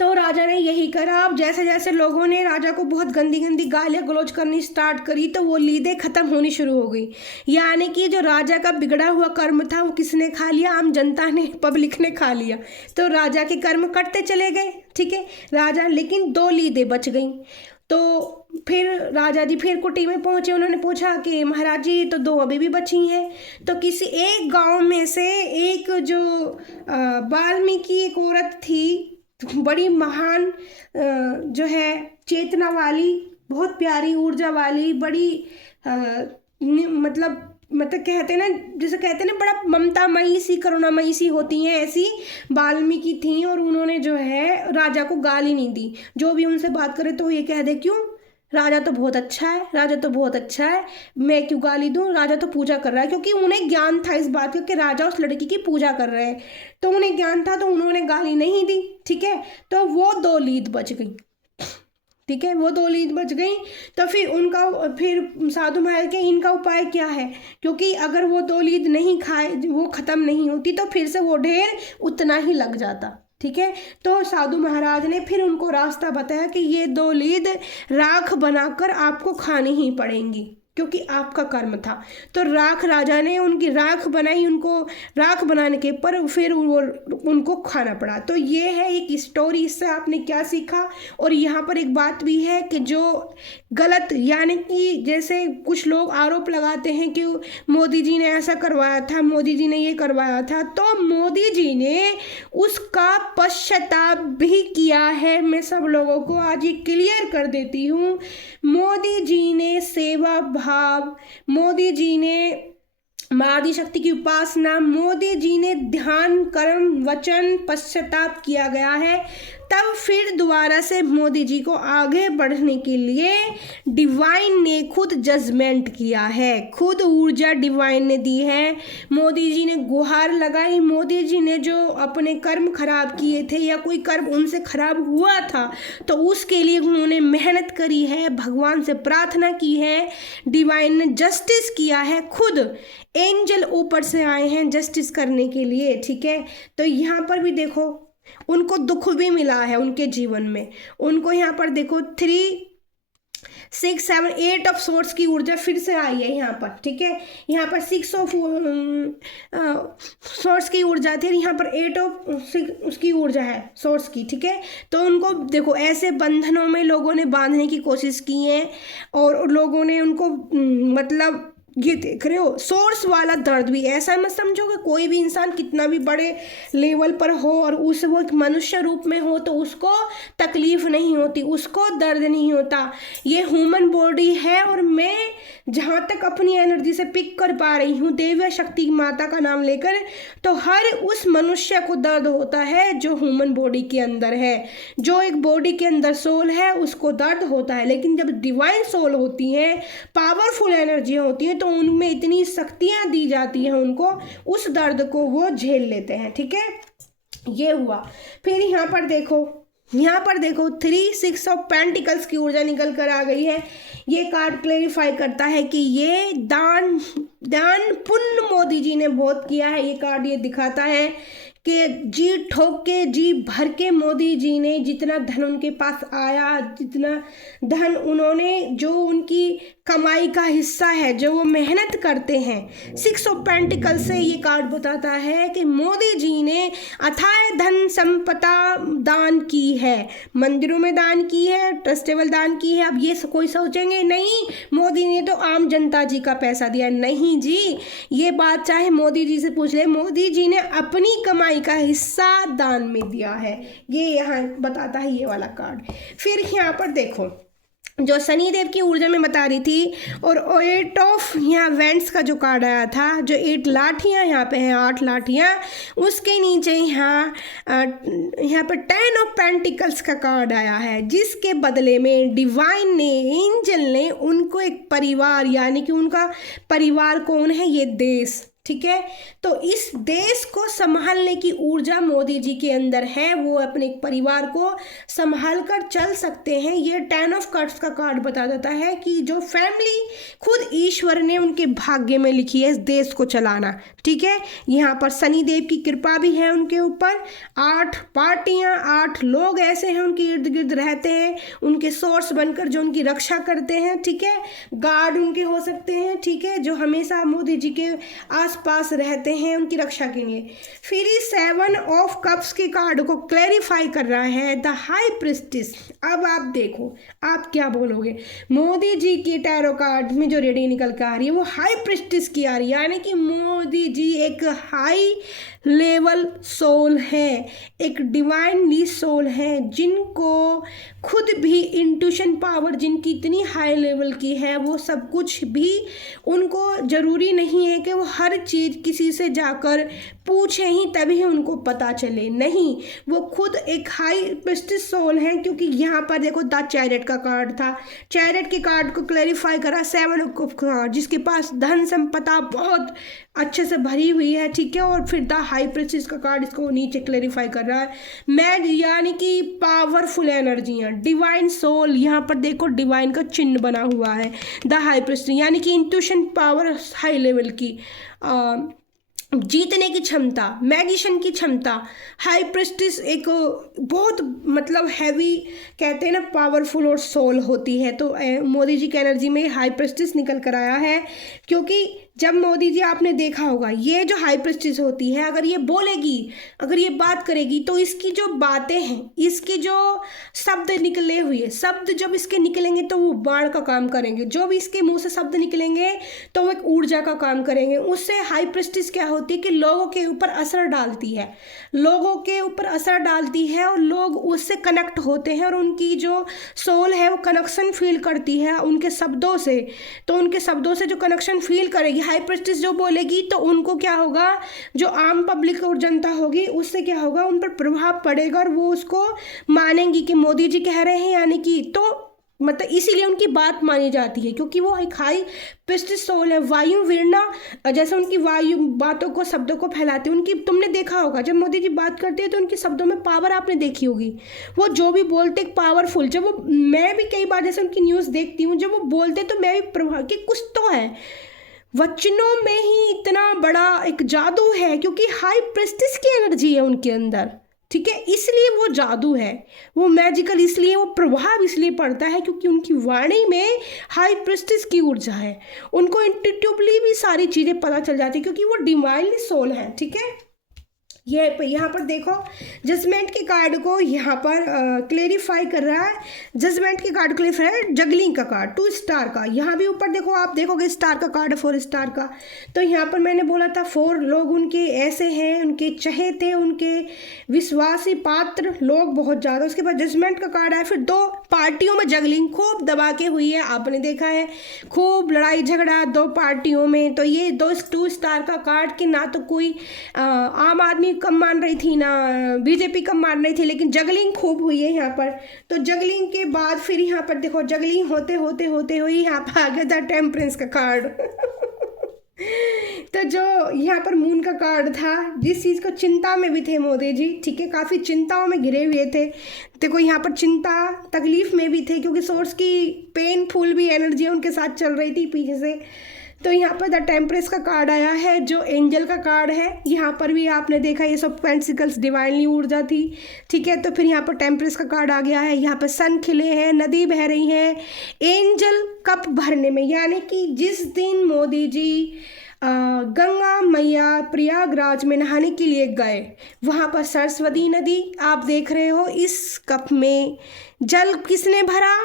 तो राजा ने यही करा। अब जैसे जैसे लोगों ने राजा को बहुत गंदी गंदी गालियाँ गलौज करनी स्टार्ट करी, तो वो लीदें खत्म होनी शुरू हो गई। यानी कि जो राजा का बिगड़ा हुआ कर्म था वो किसने खा लिया? आम जनता ने, पब्लिक ने खा लिया। तो राजा के कर्म कटते चले गए, ठीक है, राजा, लेकिन 2 लीदें बच गई। तो फिर राजा जी फिर कुटी में पहुंचे। उन्होंने पूछा कि महाराज जी, तो 2 अभी भी बची हैं। तो किसी एक गांव में से एक जो वाल्मीकि एक औरत थी, बड़ी महान, जो है चेतना वाली, बहुत प्यारी ऊर्जा वाली, बड़ी मतलब कहते हैं ना, जैसे कहते हैं ना, बड़ा ममतामयी सी, करुणामयी सी होती हैं, ऐसी वाल्मीकि थी। और उन्होंने जो है राजा को गाली नहीं दी। जो भी उनसे बात करे तो ये कह दे, क्यों राजा तो बहुत अच्छा है, राजा तो बहुत अच्छा है, मैं क्यों गाली दूँ, राजा तो पूजा कर रहा है। क्योंकि उन्हें ज्ञान था इस बात का कि राजा उस लड़की की पूजा कर रहे हैं, तो उन्हें ज्ञान था, तो उन्होंने गाली नहीं दी। ठीक है, तो वो 2 लीद बच गई। ठीक है, वो 2 लीद बच गई। तो फिर साधु महाराज के इनका उपाय क्या है, क्योंकि अगर वो 2 लीद नहीं खाए, वो ख़त्म नहीं होती, तो फिर से वो ढेर उतना ही लग जाता। ठीक है, तो साधु महाराज ने फिर उनको रास्ता बताया कि ये 2 लीद राख बनाकर आपको खानी ही पड़ेंगी, क्योंकि आपका कर्म था। तो राजा ने उनकी राख बनाई, उनको राख बनाने के पर फिर वो उनको खाना पड़ा। तो ये है एक स्टोरी, इससे आपने क्या सीखा। और यहाँ पर एक बात भी है कि जो गलत, यानी कि जैसे कुछ लोग आरोप लगाते हैं कि मोदी जी ने ऐसा करवाया था, मोदी जी ने ये करवाया था, तो मोदी जी ने उसका पश्चाताप भी किया है। मैं सब लोगों को आज ये क्लियर कर देती हूँ, मोदी जी ने सेवा भाव, मोदी जी ने माँ आदि शक्ति की उपासना, मोदी जी ने ध्यान, कर्म, वचन, पश्चाताप किया गया है। तब फिर दोबारा से मोदी जी को आगे बढ़ने के लिए डिवाइन ने खुद जजमेंट किया है, खुद ऊर्जा डिवाइन ने दी है। मोदी जी ने गुहार लगाई, मोदी जी ने जो अपने कर्म खराब किए थे या कोई कर्म उनसे खराब हुआ था, तो उसके लिए उन्होंने मेहनत करी है, भगवान से प्रार्थना की है, डिवाइन ने जस्टिस किया है, खुद एंजल ऊपर से आए हैं जस्टिस करने के लिए। ठीक है, तो यहाँ पर भी देखो उनको दुख भी मिला है उनके जीवन में। उनको यहाँ पर देखो 3, 6, 7, 8 ऑफ सोर्स की ऊर्जा फिर से आई है यहाँ पर। ठीक है, यहाँ पर 6 ऑफ सोर्स की ऊर्जा थी, यहाँ पर 8 ऑफ उसकी ऊर्जा है सोर्स की। ठीक है, तो उनको देखो ऐसे बंधनों में लोगों ने बांधने की कोशिश की है, और लोगों ने उनको मतलब ये देख रहे हो सोर्स वाला दर्द भी। ऐसा मत समझो कि कोई भी इंसान कितना भी बड़े लेवल पर हो और वो मनुष्य रूप में हो तो उसको तकलीफ नहीं होती, उसको दर्द नहीं होता। ये ह्यूमन बॉडी है, और मैं जहाँ तक अपनी एनर्जी से पिक कर पा रही हूँ देवी शक्ति माता का नाम लेकर, तो हर उस मनुष्य को दर्द होता है जो ह्यूमन बॉडी के अंदर है। जो एक बॉडी के अंदर सोल है उसको दर्द होता है, लेकिन जब डिवाइन सोल होती है, पावरफुल एनर्जी होती है, तो उनमें इतनी शक्तियां दी जाती हैं उनको, उस दर्द को वो झेल लेते हैं। ठीक है, ये हुआ। फिर यहाँ पर देखो 3, 6 ऑफ पेंटिकल्स की ऊर्जा निकल कर आ गई है। ये कार्ड क्लेरिफाई करता है कि ये दान पुण्य मोदी जी ने बहुत किया है। ये कार्ड ये दिखाता है कि जी ठोक के, जी भर के मोदी जी ने जितना धन उनके पास आया, जितना धन उन्होंने, जो उनकी कमाई का हिस्सा है, जो वो मेहनत करते हैं, 6 ऑफ पेंटिकल से ये कार्ड बताता है कि मोदी जी ने अथाह धन संपदा दान की है, मंदिरों में दान की है, ट्रस्टेबल दान की है। अब ये कोई सोचेंगे नहीं मोदी ने तो आम जनता जी का पैसा दिया, नहीं जी, ये बात चाहे मोदी जी से पूछ ले, मोदी जी ने अपनी कमाई का हिस्सा दान में दिया है। ये यहाँ बताता है ये वाला कार्ड। फिर यहाँ पर देखो जो शनिदेव की ऊर्जा में बता रही थी, और 8 ऑफ यहाँ वेंट्स का जो कार्ड आया था, जो 8 लाठियाँ यहाँ पे हैं, 8 लाठियाँ, उसके नीचे यहाँ पर 10 ऑफ पेंटिकल्स का कार्ड आया है, जिसके बदले में डिवाइन ने, एंजल ने उनको एक परिवार, यानी कि उनका परिवार कौन है, ये देश। ठीक है, तो इस देश को संभालने की ऊर्जा मोदी जी के अंदर है, वो अपने परिवार को संभाल कर चल सकते हैं। ये 10 ऑफ कार्ड्स का कार्ड बता देता है कि जो फैमिली खुद ईश्वर ने उनके भाग्य में लिखी है इस देश को चलाना। ठीक है, यहाँ पर शनिदेव की कृपा भी है उनके ऊपर। 8 पार्टियाँ, 8 लोग ऐसे हैं उनके इर्द गिर्द रहते हैं, उनके सोर्स बनकर जो उनकी रक्षा करते हैं। ठीक है, गार्ड उनके हो सकते हैं। ठीक है, जो हमेशा मोदी जी के पास रहते हैं उनकी रक्षा के लिए। फिर 7 ऑफ कप्स के कार्ड को क्लैरिफाई कर रहा है द हाई प्रिस्टिस। अब आप देखो आप क्या बोलोगे, मोदी जी की टैरो कार्ड में जो रेडी निकल कर आ रही है वो हाई प्रिस्टिस की आ रही है, यानी कि मोदी जी एक हाई लेवल सोल है, एक डिवाइनली सोल है, जिनको खुद भी इंट्यूशन पावर जिनकी इतनी हाई लेवल की है, वो सब कुछ भी उनको ज़रूरी नहीं है कि वो हर चीज़ किसी से जाकर पूछें ही तभी उनको पता चले, नहीं वो खुद एक हाई प्रिस्टिस सोल है। क्योंकि यहाँ पर देखो द चैरियट का कार्ड था, चैरियट के कार्ड को क्लैरिफाई करा 7 ऑफ कार्ड, जिसके पास धन संपदा बहुत अच्छे से भरी हुई है, ठीक है। और फिर द हाई प्रिस्टिस का कार्ड इसको नीचे क्लैरिफाई कर रहा है, मैड यानी कि पावरफुल एनर्जियाँ, डिवाइन सोल, यहाँ पर देखो डिवाइन का चिन्ह बना हुआ है, द हाई प्रिस्टिस यानी कि इंट्यूशन पावर हाई लेवल की, जीतने की क्षमता, मैजिशियन की क्षमता। हाई प्रिस्टिस एक बहुत मतलब हैवी कहते हैं ना पावरफुल और सोल होती है। तो मोदी जी की एनर्जी में हाई प्रिस्टिस निकल कर आया है। क्योंकि जब मोदी जी आपने देखा होगा ये जो हाई प्रिस्टिस होती है, अगर ये बोलेगी, अगर ये बात करेगी तो इसकी जो बातें हैं, इसके जो शब्द निकले हुए शब्द जब इसके निकलेंगे तो वो बाण का काम करेंगे, जो भी इसके मुंह से शब्द निकलेंगे तो वो एक ऊर्जा का काम करेंगे। उससे हाई प्रिस्टिस क्या होती है कि लोगों के ऊपर असर डालती है, लोगों के ऊपर असर डालती है और लोग उससे कनेक्ट होते हैं और उनकी जो सोल है वो कनेक्शन फील करती है उनके शब्दों से। तो उनके शब्दों से जो कनेक्शन फील करेगी, हाई प्रिस्टिस जो बोलेगी तो उनको क्या होगा, जो आम पब्लिक और जनता होगी उससे क्या होगा, उन पर प्रभाव पड़ेगा और वो उसको मानेंगी कि मोदी जी कह रहे हैं, यानी कि तो मतलब इसीलिए उनकी बात मानी जाती है क्योंकि वो एक हाई प्रिस्टिस सोल है। वायु वीरणा, जैसे उनकी वायु बातों को शब्दों को फैलाती है, उनकी तुमने देखा होगा जब मोदी जी बात करते हैं तो उनके शब्दों में पावर आपने देखी होगी, वो जो भी बोलते पावरफुल। जब वो, मैं भी कई बार जैसे उनकी न्यूज़ देखती हूँ, जब वो बोलते तो मैं भी प्रभाव कि कुछ तो है, वचनों में ही इतना बड़ा एक जादू है क्योंकि हाई प्रिस्टिस की एनर्जी है उनके अंदर, ठीक है। इसलिए वो जादू है, वो मैजिकल, इसलिए वो प्रभाव इसलिए पड़ता है क्योंकि उनकी वाणी में हाई प्रिस्टिस की ऊर्जा है। उनको इंट्यूटिवली भी सारी चीज़ें पता चल जाती है क्योंकि वो डिवाइनली सोल है, ठीक है। ये यहाँ पर देखो जजमेंट के कार्ड को यहाँ पर क्लेरिफाई कर रहा है, जजमेंट के कार्ड क्लेरिफाई है, जगलिंग का कार्ड 2 स्टार का। यहाँ भी ऊपर देखो, आप देखोगे स्टार का कार्ड है 4 स्टार का। तो यहाँ पर मैंने बोला था 4 लोग उनके ऐसे हैं, उनके चहेते, उनके विश्वासी पात्र लोग बहुत ज़्यादा। उसके बाद जजमेंट का कार्ड है, फिर 2 पार्टियों में जगलिंग खूब दबा के हुई है, आपने देखा है खूब लड़ाई झगड़ा 2 पार्टियों में। तो ये 2 स्टार का कार्ड के ना तो कोई आम आदमी कम मान रही थी ना बीजेपी कम मान रही थी, लेकिन जगलिंग खूब हुई है यहाँ पर। तो जगलिंग के बाद फिर यहाँ पर देखो जगलिंग होते होते होते हुई यहाँ पर आ गया था टेम्परेंस का कार्ड तो जो यहाँ पर मून का कार्ड था, जिस चीज़ को चिंता में भी थे मोदी जी, ठीक है, काफ़ी चिंताओं में घिरे हुए थे। देखो यहाँ पर चिंता तकलीफ में भी थे क्योंकि सोर्स की पेनफुल भी एनर्जी उनके साथ चल रही थी पीछे से। तो यहाँ पर द टेम्परेंस का कार्ड आया है जो एंजल का कार्ड है। यहाँ पर भी आपने देखा ये सब पेंटिकल्स डिवाइनली ऊर्जा थी, ठीक है। तो फिर यहाँ पर टेम्परेंस का कार्ड आ गया है, यहाँ पर सन खिले हैं, नदी बह रही है, एंजल कप भरने में, यानी कि जिस दिन मोदी जी गंगा मैया प्रयागराज में नहाने के लिए गए, वहाँ पर सरस्वती नदी आप देख रहे हो, इस कप में जल किसने भरा,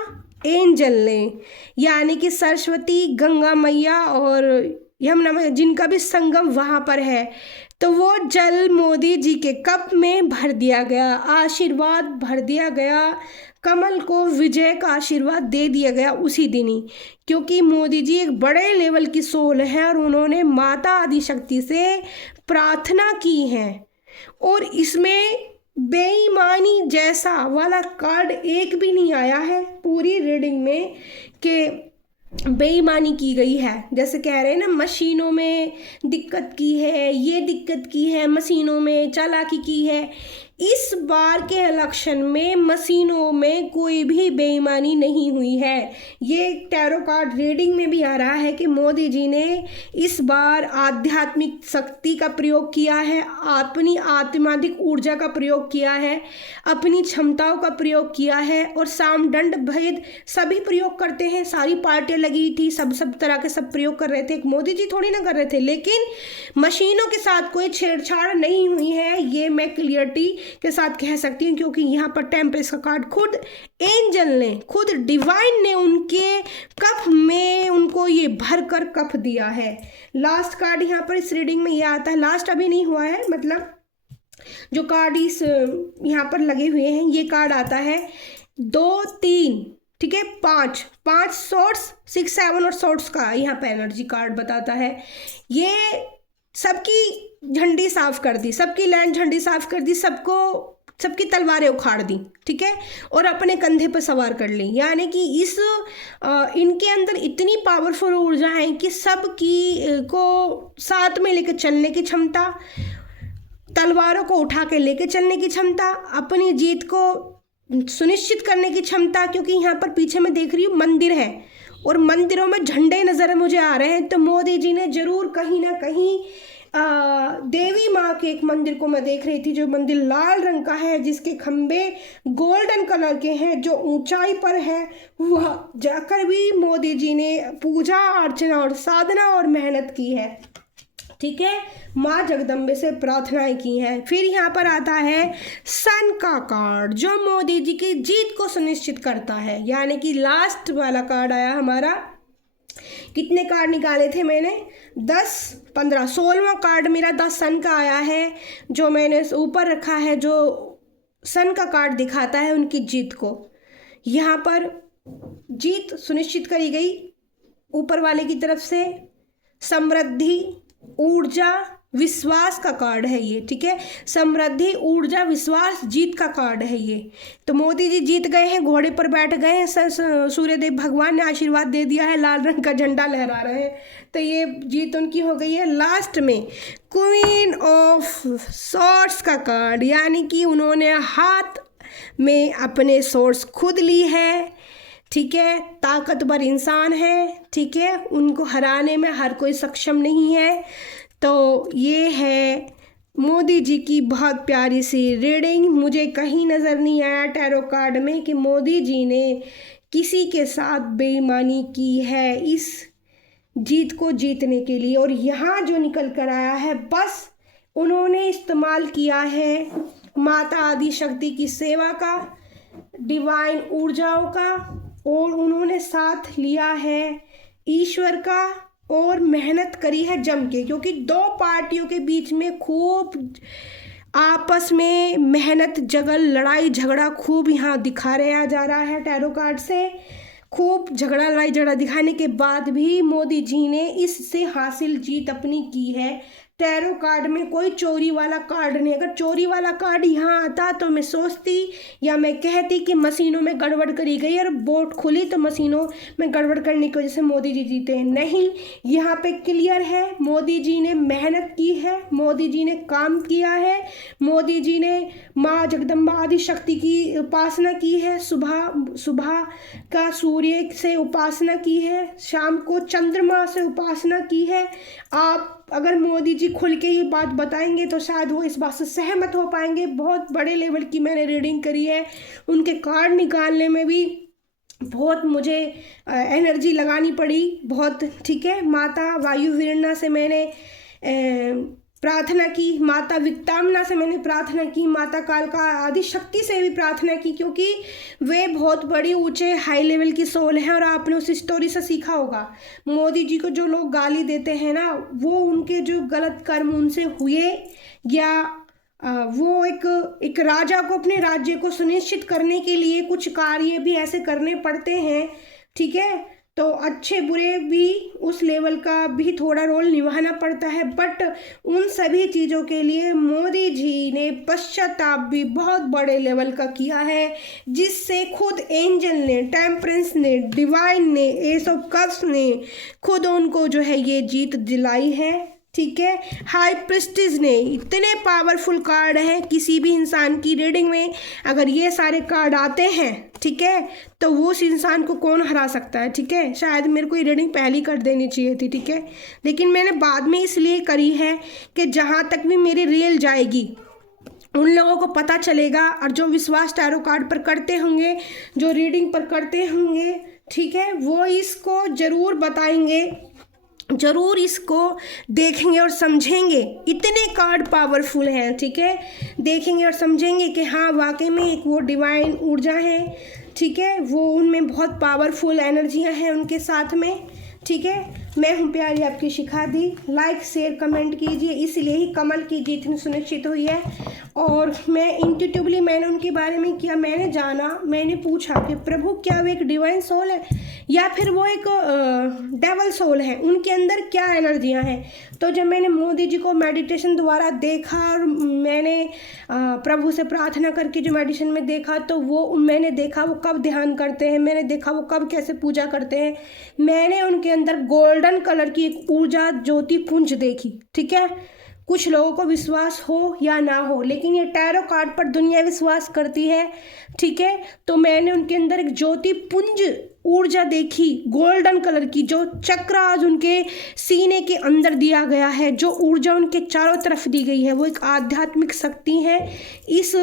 एंजल ने, यानी कि सरस्वती, गंगा मैया और यमुना मैया जिनका भी संगम वहाँ पर है। तो वो जल मोदी जी के कप में भर दिया गया, आशीर्वाद भर दिया गया, कमल को विजय का आशीर्वाद दे दिया गया उसी दिन ही। क्योंकि मोदी जी एक बड़े लेवल की सोल है और उन्होंने माता आदिशक्ति से प्रार्थना की है। और इसमें बेईमानी जैसा वाला कार्ड एक भी नहीं आया है पूरी रीडिंग में कि बेईमानी की गई है। जैसे कह रहे हैं ना मशीनों में दिक्कत की है, ये दिक्कत की है, मशीनों में चालाकी की है, इस बार के इलेक्शन में मशीनों में कोई भी बेईमानी नहीं हुई है। ये टैरो कार्ड रीडिंग में भी आ रहा है कि मोदी जी ने इस बार आध्यात्मिक शक्ति का प्रयोग किया है, अपनी आत्माधिक ऊर्जा का प्रयोग किया है, अपनी क्षमताओं का प्रयोग किया है और साम दंड भेद सभी प्रयोग करते हैं। सारी पार्टियां लगी थी, सब तरह के सब प्रयोग कर रहे थे, मोदी जी थोड़ी ना कर रहे थे। लेकिन मशीनों के साथ कोई छेड़छाड़ नहीं हुई है, ये मैं क्लियरिटी के साथ कह सकती हूँ। क्योंकि यहाँ पर टेम्परेंस का कार्ड खुद एंजल ने, खुद डिवाइन ने उनके कप में उनको ये भर कर कप दिया है। लास्ट कार्ड यहाँ पर इस रीडिंग में ये आता है, लास्ट अभी नहीं हुआ है, मतलब जो कार्ड इस यहाँ पर लगे हुए हैं, ये कार्ड आता है 2 3, ठीक है, 5 शॉर्ट्स 6 7 और शॉर्ट्स का यहाँ पर एनर्जी कार्ड बताता है। ये सबकी झंडी साफ कर दी, सबकी लैंड झंडी साफ कर दी, सबकी तलवारें उखाड़ दी, ठीक है, और अपने कंधे पर सवार कर ली। यानी कि इनके अंदर इतनी पावरफुल ऊर्जा है कि सबकी को साथ में लेकर चलने की क्षमता, तलवारों को उठा के लेके चलने की क्षमता, अपनी जीत को सुनिश्चित करने की क्षमता। क्योंकि यहाँ पर पीछे मैं देख रही हूँ मंदिर है और मंदिरों में झंडे नज़र मुझे आ रहे हैं, तो मोदी जी ने जरूर कहीं ना कहीं देवी माँ के एक मंदिर को मैं देख रही थी, जो मंदिर लाल रंग का है, जिसके खंबे गोल्डन कलर के हैं, जो ऊंचाई पर है। वह जाकर भी मोदी जी ने पूजा अर्चना और साधना और मेहनत की है, ठीक है, माँ जगदम्बे से प्रार्थनाएं की हैं। फिर यहाँ पर आता है सन का कार्ड, जो मोदी जी की जीत को सुनिश्चित करता है। यानी कि लास्ट वाला कार्ड आया हमारा। कितने कार्ड निकाले थे मैंने? 10, 15, 16वां कार्ड मेरा 10 सन का आया है, जो मैंने ऊपर रखा है, जो सन का कार्ड दिखाता है उनकी जीत को। यहाँ पर जीत सुनिश्चित करी गई ऊपर वाले की तरफ से। समृद्धि, ऊर्जा, विश्वास का कार्ड है ये, ठीक है, समृद्धि, ऊर्जा, विश्वास, जीत का कार्ड है ये। तो मोदी जी जीत गए हैं, घोड़े पर बैठ गए हैं, सूर्यदेव भगवान ने आशीर्वाद दे दिया है, लाल रंग का झंडा लहरा रहे हैं, तो ये जीत उनकी हो गई है। लास्ट में क्वीन ऑफ सॉर्ड्स का कार्ड, यानी कि उन्होंने हाथ में अपने सॉर्ड्स खुद ली है, ठीक है, ताकतवर इंसान है, ठीक है, उनको हराने में हर कोई सक्षम नहीं है। तो ये है मोदी जी की बहुत प्यारी सी रीडिंग। मुझे कहीं नज़र नहीं आया टैरो कार्ड में कि मोदी जी ने किसी के साथ बेईमानी की है इस जीत को जीतने के लिए। और यहाँ जो निकल कर आया है, बस उन्होंने इस्तेमाल किया है माता आदि शक्ति की सेवा का, डिवाइन ऊर्जाओं का, और उन्होंने साथ लिया है ईश्वर का, और मेहनत करी है जम के। क्योंकि दो पार्टियों के बीच में खूब आपस में मेहनत, जगल, लड़ाई झगड़ा खूब यहाँ दिखाया जा रहा है टैरो कार्ड से। खूब झगड़ा, लड़ाई झगड़ा दिखाने के बाद भी मोदी जी ने इससे हासिल जीत अपनी की है। टैरो कार्ड में कोई चोरी वाला कार्ड नहीं। अगर चोरी वाला कार्ड यहाँ आता तो मैं सोचती या मैं कहती कि मशीनों में गड़बड़ करी गई और बोर्ड खुली तो मशीनों में गड़बड़ करने की वजह से मोदी जी जीते। नहीं, यहाँ पे क्लियर है, मोदी जी ने मेहनत की है, मोदी जी ने काम किया है, मोदी जी ने माँ जगदम्बा आदि शक्ति की उपासना की है, सुबह का सूर्य से उपासना की है, शाम को चंद्रमा से उपासना की है। आप अगर मोदी जी खुल के ये बात बताएंगे तो शायद वो इस बात से सहमत हो पाएंगे। बहुत बड़े लेवल की मैंने रीडिंग करी है, उनके कार्ड निकालने में भी बहुत मुझे एनर्जी लगानी पड़ी, बहुत, ठीक है। माता वायु वीरणा से मैंने प्रार्थना की, माता विक्तामना से मैंने प्रार्थना की, माता कालका आदि शक्ति से भी प्रार्थना की, क्योंकि वे बहुत बड़ी ऊंचे हाई लेवल की सोल हैं। और आपने उस स्टोरी से सीखा होगा, मोदी जी को जो लोग गाली देते हैं ना, वो उनके जो गलत कर्म उनसे हुए, या वो एक राजा को अपने राज्य को सुनिश्चित करने के लिए कुछ कार्य भी ऐसे करने पड़ते हैं, ठीक है। तो अच्छे बुरे भी उस लेवल का भी थोड़ा रोल निभाना पड़ता है। बट उन सभी चीज़ों के लिए मोदी जी ने पश्चाताप भी बहुत बड़े लेवल का किया है, जिससे खुद एंजल ने, टेम्परेंस ने, डिवाइन ने, एस ऑफ कप्स ने खुद उनको जो है ये जीत दिलाई है, ठीक है। हाई प्रिस्टिस ने, इतने पावरफुल कार्ड हैं किसी भी इंसान की रीडिंग में अगर ये सारे कार्ड आते हैं, ठीक है, तो वो उस इंसान को कौन हरा सकता है, ठीक है। शायद मेरे को ये रीडिंग पहली कर देनी चाहिए थी, ठीक है, लेकिन मैंने बाद में इसलिए करी है कि जहाँ तक भी मेरी रील जाएगी उन लोगों को पता चलेगा, और जो विश्वास टैरो कार्ड पर करते होंगे, जो रीडिंग पर करते होंगे, ठीक है, वो इसको ज़रूर बताएंगे, जरूर इसको देखेंगे और समझेंगे। इतने कार्ड पावरफुल हैं, ठीक है, देखेंगे और समझेंगे कि हाँ वाकई में एक वो डिवाइन ऊर्जा है, ठीक है, वो उनमें बहुत पावरफुल एनर्जियां हैं उनके साथ में, ठीक है। मैं हूँ प्यारी आपकी शिखा दी। लाइक शेयर कमेंट कीजिए, इसलिए ही कमल की जीत सुनिश्चित हुई है। और मैं इंट्यूटिवली मैंने उनके बारे में किया, मैंने जाना, मैंने पूछा कि प्रभु क्या वो एक डिवाइन सोल है, या फिर वो एक डेवल सोल है, उनके अंदर क्या एनर्जियां हैं। तो जब मैंने मोदी जी को मेडिटेशन द्वारा देखा और मैंने प्रभु से प्रार्थना करके जो मेडिटेशन में देखा, तो वो मैंने देखा वो कब ध्यान करते हैं, मैंने देखा वो कब कैसे पूजा करते हैं। मैंने उनके अंदर गोल्डन कलर की एक ऊर्जा ज्योति पुंज देखी, ठीक है। कुछ लोगों को विश्वास हो या ना हो, लेकिन ये टैरो कार्ड पर दुनिया विश्वास करती है, ठीक है। तो मैंने उनके अंदर एक ज्योति पुंज ऊर्जा देखी गोल्डन कलर की, जो चक्र आज उनके सीने के अंदर दिया गया है, जो ऊर्जा उनके चारों तरफ दी गई है, वो एक आध्यात्मिक शक्ति है। इस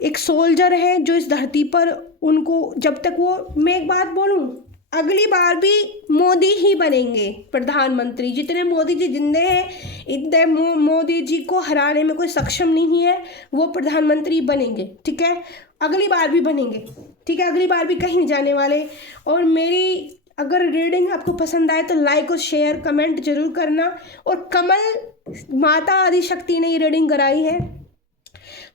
एक सोल्जर है जो इस धरती पर, उनको जब तक वो, मैं एक बात बोलूं, अगली बार भी मोदी ही बनेंगे प्रधानमंत्री। जितने मोदी जी जिंदे हैं इतने मोदी जी को हराने में कोई सक्षम नहीं है, वो प्रधानमंत्री बनेंगे, ठीक है। अगली बार भी बनेंगे, ठीक है, अगली बार भी कहीं नहीं जाने वाले। और मेरी अगर रीडिंग आपको पसंद आए तो लाइक और शेयर कमेंट जरूर करना। और कमल माता आदिशक्ति ने ये रीडिंग कराई है,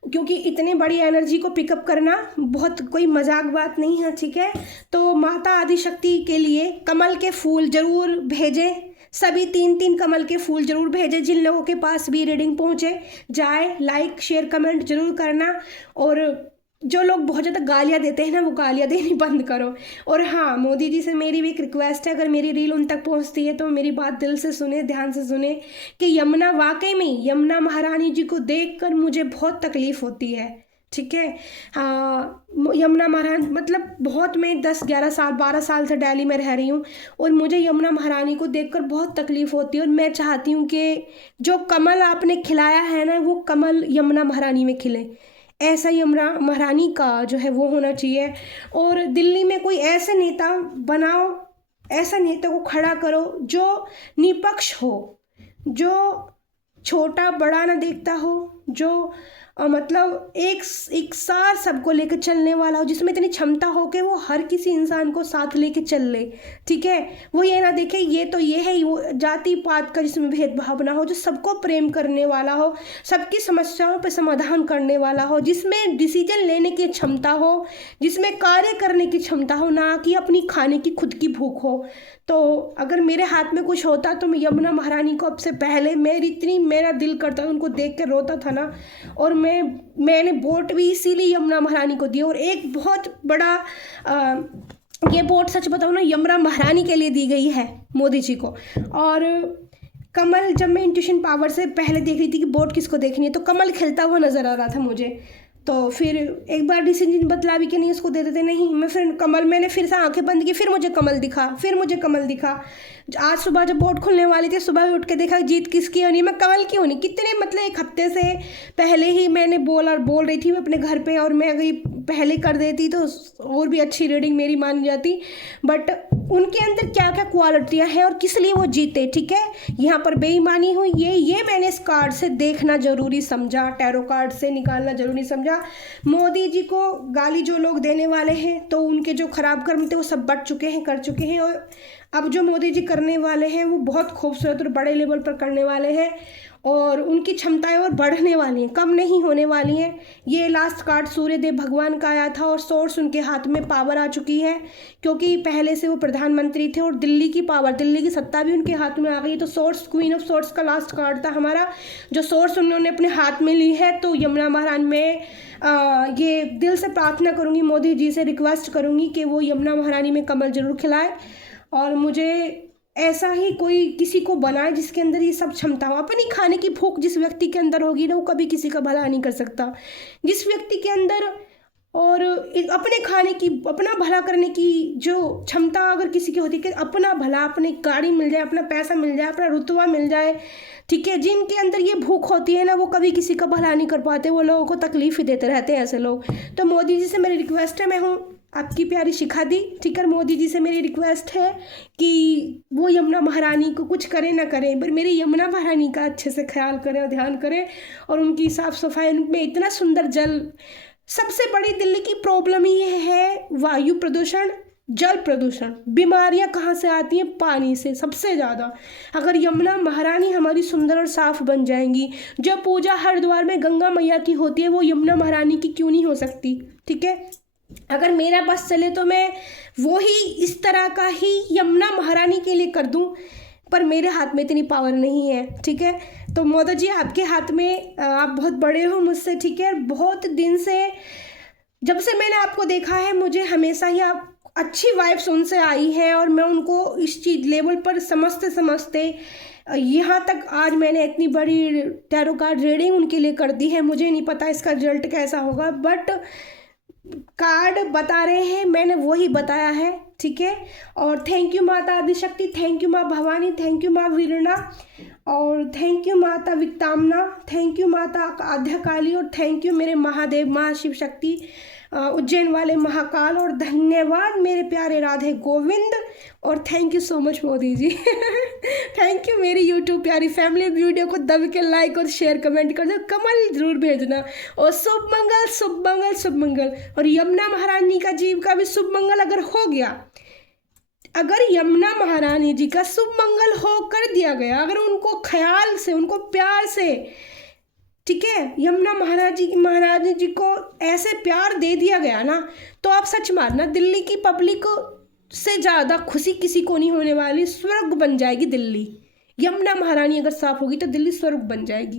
क्योंकि इतनी बड़ी एनर्जी को पिकअप करना बहुत कोई मजाक बात नहीं है, ठीक है। तो माता आदिशक्ति के लिए कमल के फूल जरूर भेजें, सभी 3-3 कमल के फूल जरूर भेजें जिन लोगों के पास भी रीडिंग पहुंचे जाए। लाइक शेयर कमेंट जरूर करना। और जो लोग बहुत ज़्यादा गालियाँ देते हैं ना, वो गालियाँ देनी बंद करो। और हाँ, मोदी जी से मेरी भी एक रिक्वेस्ट है, अगर मेरी रील उन तक पहुंचती है तो मेरी बात दिल से सुने, ध्यान से सुने, कि यमुना, वाकई में यमुना महारानी जी को देखकर मुझे बहुत तकलीफ़ होती है, ठीक है। हाँ, यमुना महारानी मतलब बहुत, मैं 10-11 साल 12 साल से दिल्ली में रह रही हूँ और मुझे यमुना महारानी को देखकर बहुत तकलीफ़ होती है। और मैं चाहती हूँ कि जो कमल आपने खिलाया है ना, वो कमल यमुना महारानी में खिले। ऐसा यमुना महारानी का जो है वो होना चाहिए। और दिल्ली में कोई ऐसे नेता बनाओ, ऐसा नेता को खड़ा करो जो निष्पक्ष हो, जो छोटा बड़ा ना देखता हो, जो मतलब एक साथ सबको लेकर चलने वाला हो, जिसमें इतनी क्षमता हो कि वो हर किसी इंसान को साथ लेके चल ले, ठीक है। वो ये ना देखे ये तो ये है, वो जाति पात का जिसमें भेदभाव ना हो, जो सबको प्रेम करने वाला हो, सबकी समस्याओं पर समाधान करने वाला हो, जिसमें डिसीजन लेने की क्षमता हो, जिसमें कार्य करने की क्षमता हो, ना कि अपनी खाने की खुद की भूख हो। तो अगर मेरे हाथ में कुछ होता तो मैं यमुना महारानी को अब से पहले, मेरा दिल करता, उनको देख के रोता था ना। और मैंने वोट भी इसीलिए यमुना महारानी को दिया। और एक बहुत बड़ा ये वोट सच बताऊँ ना, यमुना महारानी के लिए दी गई है मोदी जी को। और कमल, जब मैं इंट्यूशन पावर से पहले देख रही थी कि वोट किसको देखनी है, तो कमल खिलता हुआ नजर आ रहा था मुझे। तो फिर एक बार डिसीजन बतला भी कि नहीं उसको दे देते, नहीं मैं फिर कमल, मैंने फिर से आंखें बंद की, फिर मुझे कमल दिखा। आज सुबह जब वोट खुलने वाली थी, सुबह उठ के देखा जीत किसकी होनी, मैं कमल की होनी। कितने मतलब एक हफ्ते से पहले ही मैंने बोल रही थी मैं अपने घर पे, और मैं अगर पहले कर देती तो और भी अच्छी रीडिंग मेरी मान जाती। बट उनके अंदर क्या क्या क्वालिटियाँ हैं और किस लिए वो जीते, ठीक है। यहाँ पर बेईमानी हुई, ये मैंने इस कार्ड से देखना जरूरी समझा, टैरो कार्ड से निकालना जरूरी समझा। मोदी जी को गाली जो लोग देने वाले हैं, तो उनके जो खराब कर्म थे वो सब बढ़ चुके हैं, कर चुके हैं। और अब जो मोदी जी करने वाले हैं वो बहुत खूबसूरत और बड़े लेवल पर करने वाले हैं, और उनकी क्षमताएं और बढ़ने वाली हैं, कम नहीं होने वाली हैं। ये लास्ट कार्ड सूर्यदेव भगवान का आया था, और सोर्स उनके हाथ में पावर आ चुकी है, क्योंकि पहले से वो प्रधानमंत्री थे और दिल्ली की पावर, दिल्ली की सत्ता भी उनके हाथ में आ गई। तो सोर्स, क्वीन ऑफ सोर्स का लास्ट कार्ड था हमारा, जो सोर्स उन्होंने अपने हाथ में ली है। तो यमुना महारानी में ये दिल से प्रार्थना करूँगी, मोदी जी से रिक्वेस्ट करूँगी कि वो यमुना महारानी में कमल जरूर खिलाए, और मुझे ऐसा ही कोई किसी को बनाए जिसके अंदर ये सब क्षमता हो। अपनी खाने की भूख जिस व्यक्ति के अंदर होगी ना, वो कभी किसी का भला नहीं कर सकता। जिस व्यक्ति के अंदर और अपने खाने की, अपना भला करने की जो क्षमता अगर किसी की होती है कि अपना भला, अपनी गाड़ी मिल जाए, अपना पैसा मिल जाए, अपना रुतबा मिल जाए, ठीक है, जिनके अंदर ये भूख होती है ना, वो कभी किसी का भला नहीं कर पाते, वो लोगों को तकलीफ ही देते रहते हैं ऐसे लोग। तो मोदी जी से मेरी रिक्वेस्ट है, मैं हूँ आपकी प्यारी शिखा दी, ठीक है। मोदी जी से मेरी रिक्वेस्ट है कि वो यमुना महारानी को कुछ करे ना करे, पर मेरी यमुना महारानी का अच्छे से ख्याल करें और ध्यान करें, और उनकी साफ सफाई, उनमें इतना सुंदर जल। सबसे बड़ी दिल्ली की प्रॉब्लम ये है वायु प्रदूषण, जल प्रदूषण। बीमारियां कहाँ से आती हैं? पानी से सबसे ज़्यादा। अगर यमुना महारानी हमारी सुंदर और साफ बन जाएंगी, जो पूजा हरिद्वार में गंगा मैया की होती है, वो यमुना महारानी की क्यों नहीं हो सकती, ठीक है। अगर मेरा बस चले तो मैं वो ही इस तरह का ही यमुना महारानी के लिए कर दूं, पर मेरे हाथ में इतनी पावर नहीं है, ठीक है। तो मोदी जी आपके हाथ में, आप बहुत बड़े हो मुझसे, ठीक है। बहुत दिन से, जब से मैंने आपको देखा है, मुझे हमेशा ही आप अच्छी वाइब्स उनसे आई है और मैं उनको इस चीज़ लेवल पर समझते समझते यहाँ तक आज मैंने इतनी बड़ी टैरो कार्ड रीडिंग उनके लिए कर दी है। मुझे नहीं पता इसका रिजल्ट कैसा होगा, बट कार्ड बता रहे हैं, मैंने वही बताया है, ठीक है। और थैंक यू माता आदिशक्ति, थैंक यू माँ भवानी, थैंक यू माँ वीरणा, और थैंक यू माता विक्तामना, थैंक यू माता आद्या काली, और थैंक यू मेरे महादेव महाशिव शक्ति उज्जैन वाले महाकाल, और धन्यवाद मेरे प्यारे राधे गोविंद, और thank you so much Modi ji. Thank you मेरी यूट्यूब प्यारी फैमिली। वीडियो को दब के लाइक और शेयर कमेंट कर दो, कमल जरूर भेजना, और शुभ मंगल शुभ मंगल शुभ मंगल। और यमुना महारानी का जीव का भी शुभ मंगल अगर हो गया, अगर यमुना महारानी जी का शुभ मंगल हो कर दिया गया, अगर उनको ख्याल से, उनको प्यार से, ठीक है, यमुना महाराज जी को ऐसे प्यार दे दिया गया ना, तो आप सच मानना दिल्ली की पब्लिक से ज़्यादा खुशी किसी को नहीं होने वाली। स्वर्ग बन जाएगी दिल्ली। यमुना महारानी अगर साफ होगी तो दिल्ली स्वर्ग बन जाएगी,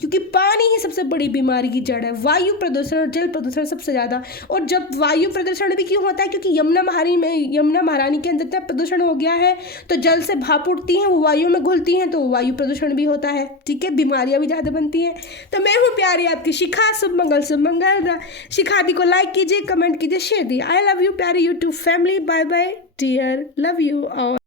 क्योंकि पानी ही सबसे बड़ी बीमारी की जड़ है। वायु प्रदूषण और जल प्रदूषण सबसे ज़्यादा। और जब वायु प्रदूषण भी क्यों होता है, क्योंकि यमुना महारानी के अंदर इतना प्रदूषण हो गया है, तो जल से भाप उठती हैं, वो वायु में घुलती हैं, तो वायु प्रदूषण भी होता है, ठीक है, बीमारियाँ भी ज़्यादा बनती हैं। तो मैं हूँ प्यारी आपकी शिखा, शुभ मंगल शुभ मंगल। शिखा दी को लाइक कीजिए, कमेंट कीजिए, शेयर दी। आई लव यू प्यारी YouTube family. Bye bye dear, love you all.